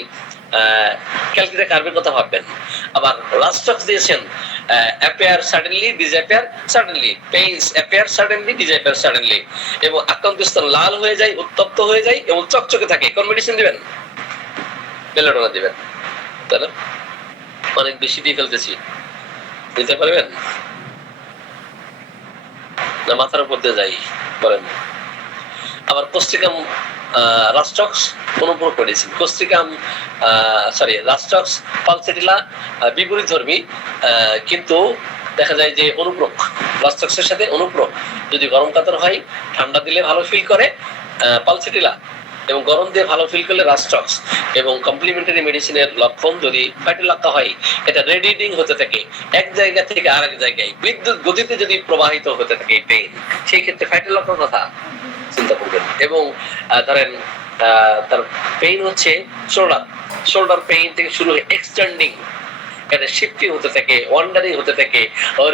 ক্যালকুলেটর কার্ভের কথা ভাববেন। আবার রাস্টক্স দিয়েছেন, appear suddenly, disappear suddenly, pains appear suddenly, disappear suddenly, এবং আক্রান্ত স্থান লাল হয়ে যায়, উত্তপ্ত হয়ে যায় এবং চকচকে থাকে, কোন মেডিসিন দিবেন? বেলাডোনা দিবেন। তাই না? অনেক বেশি দিয়ে ফেলতেছি, দিতে পারবেন না? মাথার উপর দিয়ে যাই বলেন। আবার কোস্টিকাম রাস্টক্স অনুপ্রক মেডিসিন, কোস্টিকাম রাস্টক্স পালসেটিলা বিপরীত ধর্মী, কিন্তু দেখা যায় যে অনুপ্রক রাস্টক্সের সাথে অনুপ্রক, যদি গরম কাতর হয় ঠান্ডা দিলে ভালো ফিল করে পালসেটিলা, এবং গরম দিয়ে ভালো ফিল করলে রাস্টক্স। এবং কমপ্লিমেন্টারি মেডিসিনের লক্ষণ যদি ফাইটোলাক্কা হয়, এটা রেডিয়েটিং হতে থাকে এক জায়গা থেকে আরেক জায়গায়, বিদ্যুৎ গতিতে যদি প্রবাহিত হতে থাকে পেইন, সেই ক্ষেত্রে ফাইটোলাক্কার কথা চিন্তা করবেন। এবং ধরেন তার পেইন হচ্ছে শোল্ডার পেইন থেকে শুরু হয়ে এক্সটেন্ডিং, এটা শিফটিং হতে থাকে, ওয়ান্ডারিং হতে থাকে,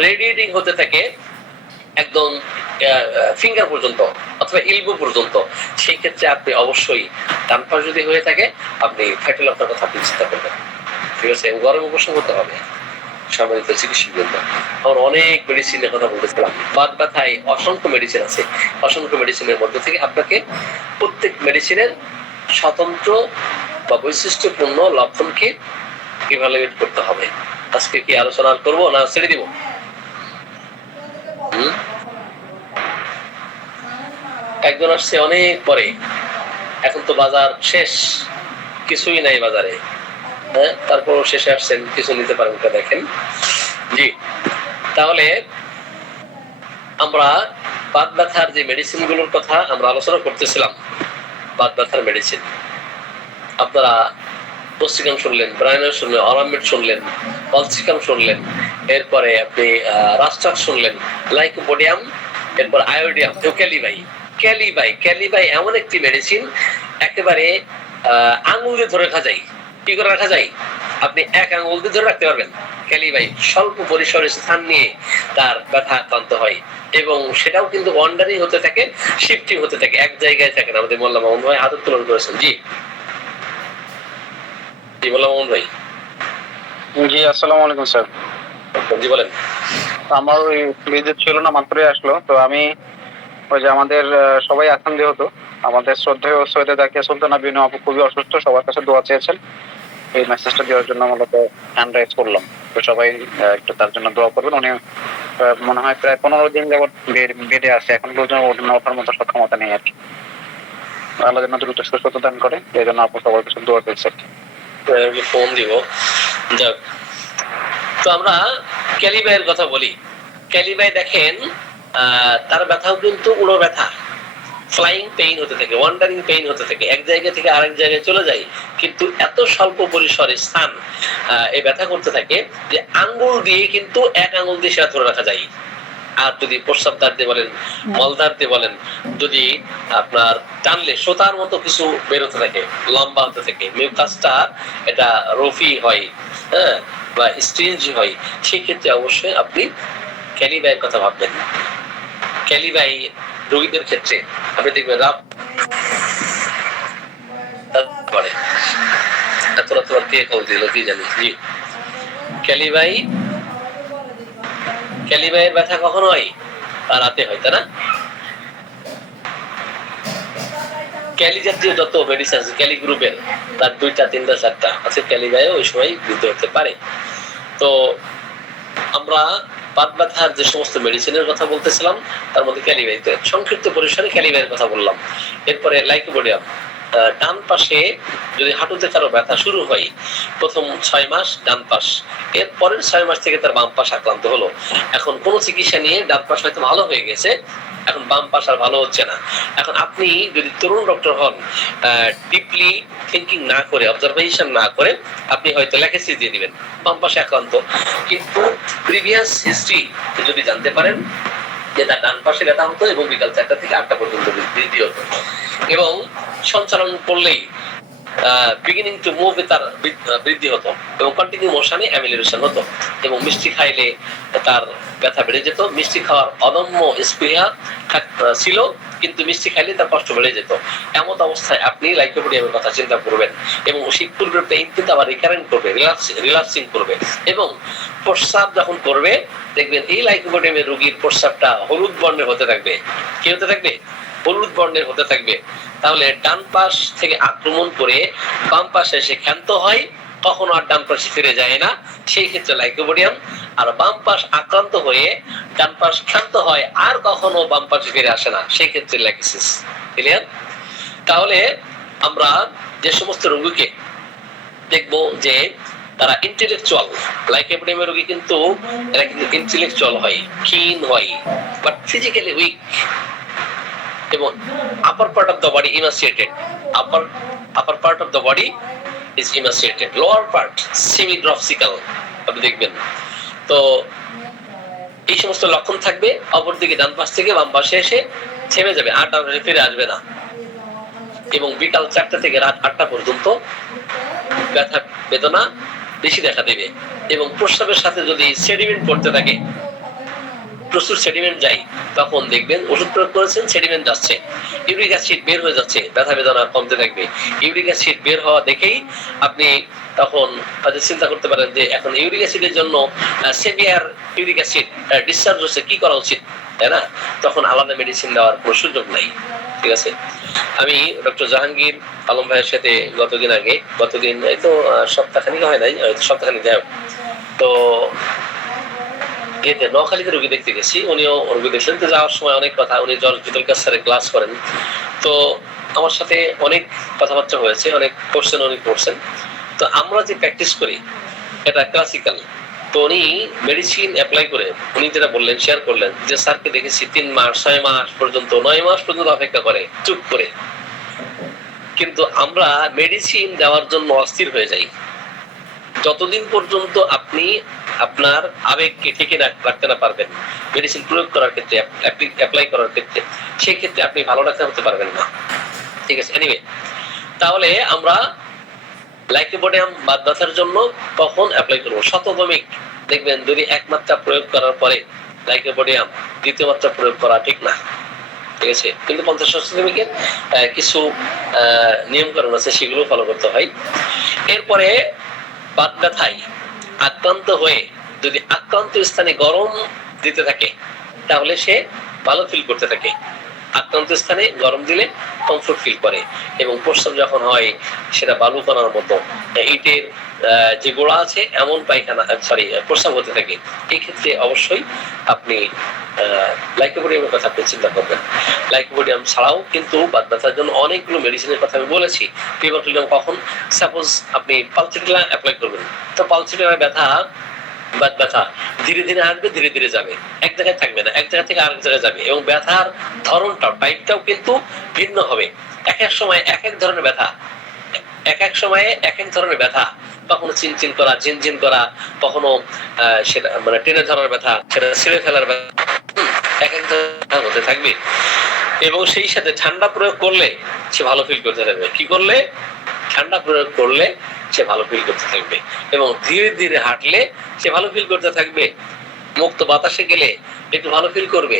রেডিয়েটিং হতে থাকে একদম ফিঙ্গার পর্যন্ত অথবা এলবো পর্যন্ত, সেই ক্ষেত্রে আপনি অবশ্যই ডান পাশ যদি হয়ে থাকে আপনি ফাইটোলাক্কার কথা আপনি চিন্তা করবেন। ঠিক আছে? গরম উপশম হতে হবে সম্মানিত চিকিৎসক বৃন্দ। আমরা অনেক মেডিসিনের কথা বলতেছিলাম, বাত ব্যথায় অসংখ্য মেডিসিন আছে, অসংখ্য মেডিসিনের মধ্যে থেকে আপনাকে প্রত্যেক মেডিসিনের স্বতন্ত্র বা বৈশিষ্ট্যপূর্ণ লক্ষণকে ইভালুয়েট করতে হবে। আজকে কি আলোচনা করবো না ছেড়ে দিব? একজন আসছে অনেক পরে, এখন তো বাজার শেষ, কিছুই নাই বাজারে, হ্যাঁ, তারপর শেষে আসছেন, কিছু নিতে পারেন, দেখেন। জি, তাহলে আমরা বাত ব্যথার যে মেডিসিন গুলোর কথা আমরা আলোচনা করতেছিলাম, বাত ব্যথার মেডিসিন আপনারা কোস্টিকাম শুনলেন, ব্রায়োনিয়া শুনলেন, অরামেড শুনলেন, পালসিকাম শুনলেন, এরপরে আপনি রাস্টক্স শুনলেন, লাইকোপোডিয়াম, এরপর আয়োডিয়াম, ক্যালিবাই এমন একটি মেডিসিন একেবারে আঙুল দিয়ে ধরে রাখা যায়। কি করে রাখা যায়? আপনি এক আঙুল দিয়ে ধরে রাখতে পারবেন। ক্যালিবাই স্বল্প পরিসরে স্থান নিয়ে তার ব্যথা আক্রান্ত হয়, এবং সেটাও কিন্তু ওয়ান্ডারিং হতে থাকে, শিফটিং হতে থাকে, এক জায়গায় থাকে না। আমাদের মোল্লা মামুন ভাই হাত উত্তোলন করেছেন। জি জি, মোল্লা মামুন ভাই। জি, আসসালামু আলাইকুম স্যার। জি বলেন। আমার ওই ভিজিট ছিল না, মাত্রই আসলো। তো আমি ওই যে আমাদের সবাই আসান্দি হতো, আমাদের শ্রদ্ধেয় সৈয়দে দাকিয়া সুলতানা বিনু আপু খুবই অসুস্থ, সবার কাছে দোয়া চেয়েছেন। এই মেসেজটা দেওয়ার জন্য মূলত হ্যান্ড রাইজ করলাম। তো সবাই একটু তার জন্য দোয়া করবেন। উনি মনে হয় প্রায় 15 দিন যাবৎ বেডে আছে, এখন পর্যন্ত ওঠার মতো সক্ষমতা নেই আর কি। আল্লাহ যেন দ্রুত সুস্থতা দান করে, এই জন্য আপু সবার কাছে দোয়া পেয়েছে। ফোন দিব। যাক, তো আমরা ক্যালিবাইয়ের কথা বলি। ক্যালিবাই দেখেন তার ব্যথাও কিন্তু উড়ো ব্যথা, ফ্লাইং পেইন হতে থাকে, ওয়ান্ডারিং পেইন হতে থাকে, এক জায়গা থেকে আরেক জায়গায় চলে যায়, কিন্তু এত স্বল্প পরিসরে স্থান এই ব্যথা করতে থাকে যে আঙ্গুল দিয়ে কিন্তু এক আঙ্গুল দিয়ে সেটা ধরে রাখা যায়। আর যদি প্রস্রাবদার দিয়ে বলেন, মলদার দিয়ে বলেন, যদি আপনার টানলে সোতার মতো কিছু বেরোতে থাকে, লম্বা হতে থাকে, মিউকাসটা এটা রফি হয়, হ্যাঁ, বা স্ট্রিঞ্জি হয়, সেই ক্ষেত্রে অবশ্যই আপনি ক্যালিবাইয়ের কথা ভাববেন। ক্যালিবাই রোগীদের ক্ষেত্রে আপনি দেখবেন রাত করে এত রাত কে কল দিল কি জানি। জি, ক্যালিবাইয়ের ব্যথা কখন হয়? রাতে হয়, তাই না? ক্যালি জাতীয় যত মেডিসিন আছে ক্যালি গ্রুপের, তার 2টা 3টা 4টা আছে, ক্যালি গায়ে ওই সময় বৃদ্ধি হতে পারে। তো আমরা বাত ব্যথার যে সমস্ত মেডিসিনের কথা বলতেছিলাম তার মধ্যে ক্যালিবাইতে সংক্ষিপ্ত পরিসরে ক্যালিবাইয়ের কথা বললাম। এরপরে লাইকোপোডিয়াম, ডান পাশে যদি হাঁটুতে কারো ব্যথা শুরু হয়, প্রথম 6 মাস ডান পাশ, এর পরের 6 মাস থেকে তার বাম পাশ আক্রান্ত হলো। এখন কোন চিকিৎসা নিয়ে ডান পাশ হয়তো ভালো হয়ে গেছে, এখন বাম পাশ আর ভালো হচ্ছে না। এখন আপনি যদি তরুণ ডক্টর হন, ডিপলি থিঙ্কিং না করে, অবজারভেশন না করে আপনি হয়তো লেখেসি দিয়ে দিবেন বাম পাশে আক্রান্ত, কিন্তু প্রিভিয়াস হিস্ট্রি যদি জানতে পারেন যে তার ডান পাশে ব্যথা হতো এবং বিকাল 4টা থেকে 8টা পর্যন্ত বৃদ্ধি হতো, এবং সঞ্চালন করলেই বিগিনিং টু মুভ তার বৃদ্ধি হতো, এবং কন্টিনিউ মোশনে অ্যামিলিয়েশন হতো, এবং মিষ্টি খাইলে তার ব্যথা বেড়ে যেত। মিষ্টি খাওয়ার অদম্য স্পৃহা ছিল, কিন্তু মিষ্টি খাইলে তার কষ্ট বেড়ে যেত। এমন অবস্থায় আপনি লাইকোপোডিয়ামের কথা চিন্তা করবেন, এবং সেই পূর্বের পেইন কিন্তু আবার রিকারেন্ট করবে, রিল্যাক্সিং করবে, এবং প্রস্রাব যখন করবে দেখবেন এই লাইকোপোডিয়ামের রোগীর প্রস্রাবটা হলুদ বর্ণের হতে থাকবে। কি হতে থাকবে? হলুদ বর্ণের হতে থাকবে। তাহলে ডান পাশ থেকে আক্রমণ করে বাম পাশে এসে ক্ষান্ত হয়, কখনো আর ডান পাশে ফিরে যায় না, সেই ক্ষেত্রে লাইকোপোডিয়াম। আর বাম পাশ আক্রান্ত হয়ে ডান পাশ ক্ষান্ত হয়, আর কখনো বাম পাশে ফিরে আসে না, সেই ক্ষেত্রে লাইকোসিস। ক্লিয়ার? তাহলে আমরা যে সমস্ত রোগীকে দেখবো যে তারা ইন্টেলেকচুয়াল, লাইকোপোডিয়ামের রোগী কিন্তু এরা কিন্তু ইন্টেলেকচুয়াল হয়, ক্ষীণ হয়, বাট ফিজিক্যালি উইক, এবং upper part of the body emaciated, upper part of the body is emaciated, lower part semi dropsical আপনি দেখবেন। তো এই সমস্ত লক্ষণ থাকবে। অপরদিকে ডান পাশ থেকে বাম পাশে এসে থেমে যাবে, আর ডান পাশে ফিরে আসবে না, এবং বিকাল 4টা থেকে রাত 8টা পর্যন্ত ব্যথা বেদনা বেশি দেখা দেবে, এবং প্রস্রাবের সাথে যদি সেডিমেন্ট পড়তে থাকে, প্রচুর সেডিমেন্ট যায়, তখন দেখবেন ওষুধ প্রয়োগ করেছেন, সেডিমেন্ট যাচ্ছে, ইউরিক অ্যাসিড বের হয়ে যাচ্ছে, ব্যথা বেদনা কমতে থাকবে। ইউরিক অ্যাসিড বের হওয়া দেখেই আপনি তখন হয়তো চিন্তা করতে পারেন যে এখন ইউরিক অ্যাসিডের জন্য সেভিয়ার ইউরিক অ্যাসিড ডিসচার্জ হচ্ছে, কি করা উচিত, তাই না? তখন আলাদা মেডিসিন দেওয়ার কোনো সুযোগ নাই। ঠিক আছে? আমি ডক্টর জাহাঙ্গীর আলম ভাইয়ের সাথে গতদিন এই তো সপ্তাহখানিক হয় নাই, সপ্তাহখানিক যাই হোক, তো নোয়াখালীতে রোগী দেখতে গেছি, উনিও রোগী দেখলেন। তো যাওয়ার সময় অনেক কথা, উনি জর্জ ভিতলকার স্যারে ক্লাস করেন, তো আমার সাথে অনেক কথাবার্তা হয়েছে, অনেক কোশ্চেন উনি করছেন। তো আমরা যে প্র্যাকটিস করি এটা ক্লাসিক্যাল। তো উনি মেডিসিন অ্যাপ্লাই করে উনি যেটা বললেন, শেয়ার করলেন যে স্যারকে দেখেছি 3 মাস 6 মাস পর্যন্ত, 9 মাস পর্যন্ত অপেক্ষা করে চুপ করে, কিন্তু আমরা মেডিসিন দেওয়ার জন্য অস্থির হয়ে যাই। যতদিন পর্যন্ত আপনি আপনার আবেগকে ঠিকই রাখতে না পারবেন মেডিসিন প্রয়োগ করার ক্ষেত্রে, অ্যাপ্লাই করার ক্ষেত্রে, সেই ক্ষেত্রে আপনি ভালো ডাক্তার হতে পারবেন না। ঠিক আছে? এনিওয়ে, তাহলে আমরা লাইকোপোডিয়াম বাত ব্যথার জন্য কখন অ্যাপ্লাই করব? শতদমিক দেখবেন যদি 1 মাত্রা প্রয়োগ করার পরে লাইকোপোডিয়াম 2য় মাত্রা প্রয়োগ করা ঠিক না। ঠিক আছে? কিন্তু 50 শতদমিকের কিছু নিয়মকানুন আছে, সেগুলো ফলো করতে হয়। এরপরে বাত ব্যথায় আক্রান্ত হয়ে যদি আক্রান্ত স্থানে গরম দিতে থাকে তাহলে সে ভালো ফিল করতে থাকে। আক্রান্ত স্থানে গরম দিলে কমফোর্ট ফিল করে, এবং প্রস্রাব যখন হয় সেটা বালু কণার মতো, ইটের যে গোড়া আছে এমন পায়খানা প্রস্রাব হতে থাকে। এই ক্ষেত্রে অবশ্যই আপনি লাইকোপোডিয়ামের কথা আপনি চিন্তা করবেন। লাইকোপোডিয়াম ছাড়াও কিন্তু বাত ব্যথার জন্য অনেকগুলো মেডিসিনের কথা আমি বলেছি। পিভাটোলিয়াম কখন, সাপোজ আপনি পালসিটিলা অ্যাপ্লাই করবেন, তো পালসিটিলার বাত ব্যথা ধীরে ধীরে আসবে, ধীরে ধীরে যাবে, এক জায়গায় থাকবে না, এক জায়গা থেকে আরেক জায়গায় যাবে, এবং ব্যথার ধরনটাও টাইপটাও কিন্তু ভিন্ন হবে। এক এক সময় এক এক ধরনের ব্যথা, এক এক সময়ে এক এক ধরনের ব্যথা, কখনো চিনচিন করা, ঝিনঝিন করা, কখনো সেটা মানে টেনে ধরার ব্যথা, সেটা ছিঁড়ে ফেলার ব্যথা, এক এক ধরনের হতে থাকবে। এবং সেই সাথে ঠান্ডা প্রয়োগ করলে সে ভালো ফিল করতে থাকবে। কি করলে? ঠান্ডা প্রয়োগ করলে সে ভালো ফিল করতে থাকবে, এবং ধীরে ধীরে হাঁটলে সে ভালো ফিল করতে থাকবে। মুক্ত বাতাসে গেলে একটু ভালো ফিল করবে,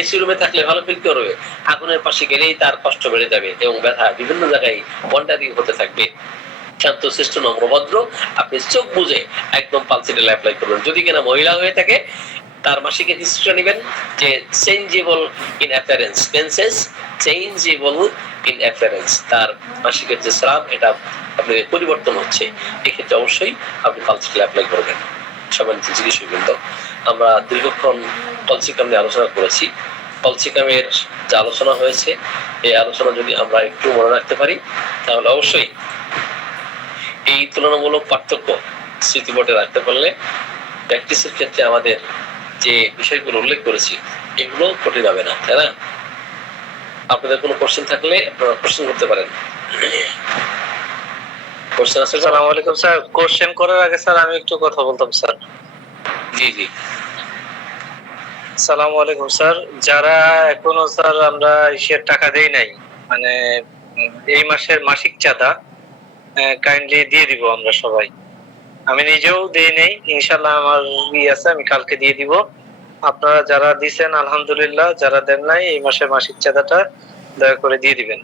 এসি রুমে থাকলে ভালো ফিল করবে, আগুনের পাশে গেলেই তার কষ্ট বেড়ে যাবে, এবং ব্যথা বিভিন্ন জায়গায় ওয়ান্ডারিং হতে থাকবে। শান্ত শিষ্ট নম্র ভদ্র, আপনি চোখ বুঝে একদম পালসিটিলা অ্যাপ্লাই করবেন। যদি কিনা মহিলা হয়ে থাকে তার মাসিকের হিস্ট্রিটা নেবেন যে changeable in appearance, menses changeable in appearance, তার মাসিকের যে স্রাব এটা আপনাদের পরিবর্তন হচ্ছে, এক্ষেত্রে অবশ্যই আপনি পালসিক্যাল অ্যাপ্লাই করবেন। সম্মানিত চিকিৎসক কিন্তু আমরা দীর্ঘক্ষণ পলসিকাম নিয়ে আলোচনা করেছি। পলসিকামের যে আলোচনা হয়েছে এই আলোচনা যদি আমরা একটু মনে রাখতে পারি তাহলে অবশ্যই এই তুলনামূলক পার্থক্য স্মৃতিপটে রাখতে পারলে প্র্যাকটিসের ক্ষেত্রে আমাদের যে বিষয়গুলো উল্লেখ করেছি এগুলো কঠিন হবে না, তাই না? আপনাদের কোনো কোশ্চেন থাকলে আপনারা কোশ্চেন করতে পারেন। কোশ্চেন আছে? আসসালামু আলাইকুম স্যার। কোশ্চেন করার আগে স্যার আমি একটু কথা বলতাম স্যার। জি জি। আসসালামু আলাইকুম স্যার। যারা এখনো স্যার আমরা ইসের টাকা দেই নাই, মানে এই মাসের মাসিক চাঁদা কাইন্ডলি দিয়ে দিব আমরা সবাই। আমি নিজেও দেই নেই, ইনশাআল্লাহ আমার আছে, আমি কালকে দিয়ে দিব। আপনারা যারা দিছেন আলহামদুলিল্লাহ, যারা দেন নাই এই মাসের মাসিক চাঁদাটা দয়া করে দিয়ে দিবেন।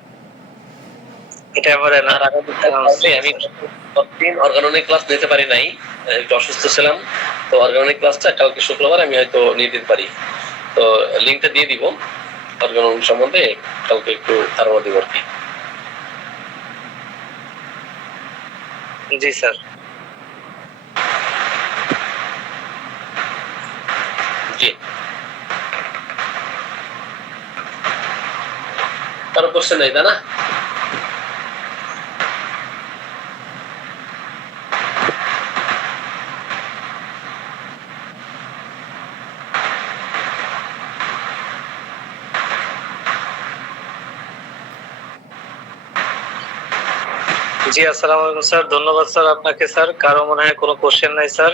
এটা আমার আমি দিন অর্গাননিক ক্লাস নিতে পারি নাই, একটু অসুস্থ ছিলাম, তো অর্গাননিক ক্লাসটা কালকে শুক্রবার আমি হয়তো নিয়ে দিতে পারি। তো লিঙ্কটা দিয়ে দিব অর্গাননিক সম্বন্ধে, কালকে একটু ধারণা দিব আর কি। জি স্যার। জি, কারো কোশ্চেন নেই তাই না? জি আসসালামু আলাইকুম স্যার। ধন্যবাদ স্যার আপনাকে স্যার। কারো মনে হয় কোনো কোশ্চেন নাই স্যার?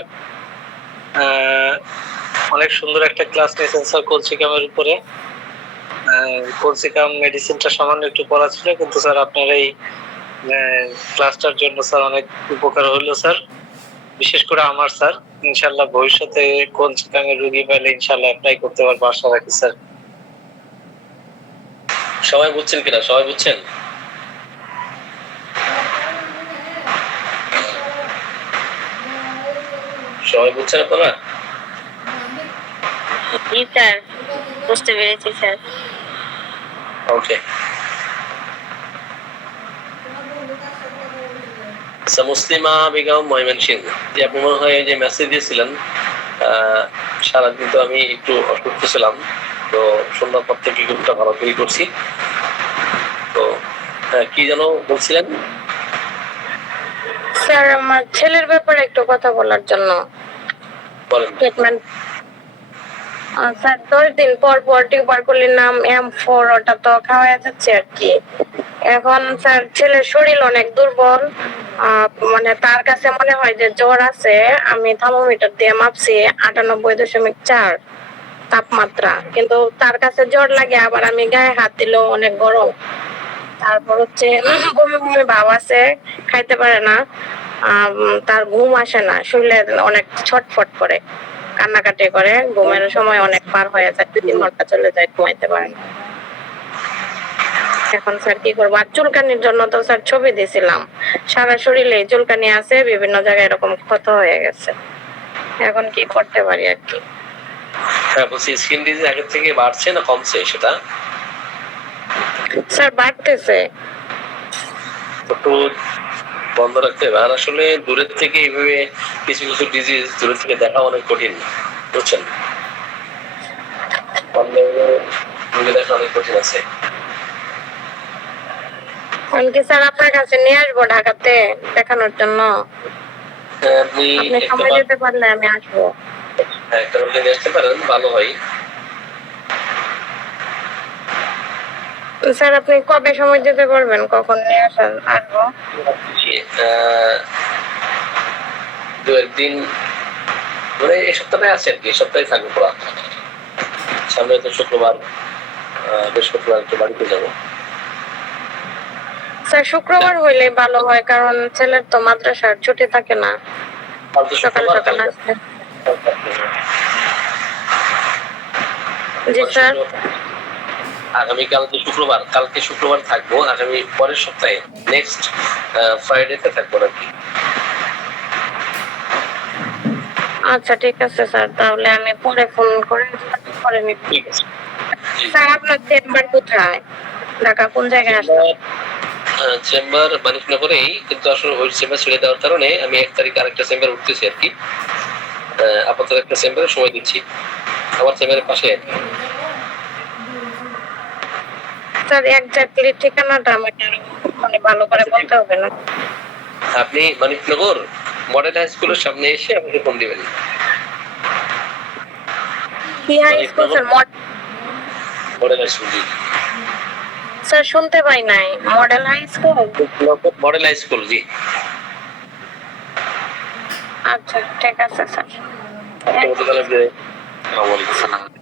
অনেক সুন্দর একটা ক্লাস নিয়েছেন স্যার কলসিকামের উপরে। কলসিকাম মেডিসিনটা সামান্য একটু পড়া ছিল, কিন্তু স্যার আপনার এই ক্লাসটার জন্য স্যার অনেক উপকার হলো স্যার, বিশেষ করে আমার স্যার। ইনশাআল্লাহ ভবিষ্যতে কলসিকামের রোগী পেলে ইনশাআল্লাহ অ্যাপ্লাই করতে পারবো আশা রাখি স্যার। সবাই বুঝছেন কিনা? সবাই বুঝছেন? সবাই বুঝছেন আপনারা? জি স্যার, বুঝতে পেরেছি স্যার। ওকে। আচ্ছা, মুসলিমা বেগম ময়মনসিংহ, যে আপনি মনে হয় যে মেসেজ দিয়েছিলেন, সারাদিন তো আমি একটু অসুস্থ ছিলাম, তো সন্ধ্যার পর থেকে কিছুটা ভালো ফিল করছি। তো কি যেন বলছিলেন? স্যার আমার ছেলের ব্যাপারে একটু কথা বলার জন্য। বলেন। ট্রিটমেন্ট স্যার 10 দিন পর পর টিউবারকুলিন নাম M4 ওটা তো খাওয়া যাচ্ছে আর কি। এখন স্যার ছেলের শরীর অনেক দুর্বল, মানে তার কাছে মনে হয় যে জ্বর আছে। আমি থার্মোমিটার দিয়ে মাপছি 98.4 তাপমাত্রা, কিন্তু তার কাছে জ্বর লাগে, আবার আমি গায়ে হাত দিলেও অনেক গরম। তারপর হচ্ছে বমি বমি ভাব আছে, খাইতে পারে না, তার ঘুম আসে না, শরীরে অনেক ছটফট করে, কান্নাকাটি করে, ঘুমের সময় অনেক পার হয়ে যায়, 2-3 ঘন্টা চলে যায়, ঘুমাইতে পারে না। এখন স্যার কি করবো? আর চুলকানির জন্য তো স্যার ছবি দিয়েছিলাম, সারা শরীরে চুলকানি আছে, বিভিন্ন জায়গায় এরকম ক্ষত হয়ে গেছে। এখন কি করতে পারি আর কি? হ্যাঁ বলছি, স্কিন ডিজিজ আগের থেকে বাড়ছে না কমছে সেটা? স্যার বাড়তেছে। একটু বন্ধ রাখতে হবে। আর আসলে দূরের থেকে এইভাবে কিছু কিছু ডিজিজ দূরের থেকে দেখা অনেক কঠিন, বুঝছেন? দেখা অনেক কঠিন আছে। আমি কি স্যার আপনার কাছে নিয়ে আসবো ঢাকাতে দেখানোর জন্য? আপনি সময় দিতে পারলে আমি আসবো। একটা রোগী নিয়ে আসতে পারেন, ভালো হয়। স্যার আপনি কবে সময় দিতে পারবেন? কখন নিয়ে আসবো? 2-1 দিন, মানে এই সপ্তাহে আছে আর কি, এই সপ্তাহে থাকবো পুরা। সামনে তো শুক্রবার, বৃহস্পতিবার একটু বাড়িতে যাবো। স্যার শুক্রবার হইলে ভালো হয়, কারণ ছেলের তো মাদ্রাসার ছুটি থাকে না, সকাল সকাল আসবে। জি স্যার। আগামীকাল তো শুক্রবার, কালকে শুক্রবার থাকবো, আগামী পরের সপ্তাহে নেক্সট ফ্রাইডেতে থাকবো নাকি? আচ্ছা ঠিক আছে স্যার, তাহলে আমি পরে ফোন করে নিব। ঠিক আছে। জি। স্যার আপনার চেম্বার কোথায়, ঢাকা কোন জায়গায় আসতে হবে? চেম্বার মানিকনগরেই, কিন্তু আসলে ওই চেম্বার ছেড়ে দেওয়ার কারণে আমি 1 তারিখ আরেকটা চেম্বার উঠতেছি আর কি। আপাতত একটা চেম্বারে সময় দিচ্ছি, আমার চেম্বারের পাশে আর কি। স্যার এক্স্যাক্টলি ঠিকানাটা আমাকে আরো মানে ভালো করে বলতে হবে না? আপনি মানিকনগর মডেল হাই স্কুলের সামনে এসে আমাকে ফোন দিবেন। কি high school sir? Model high school, জি। স্যার শুনতে পাই নাই, model high school? Model high school, জি। আচ্ছা ঠিক আছে স্যার। তাহলে আসসালামু আলাইকুম।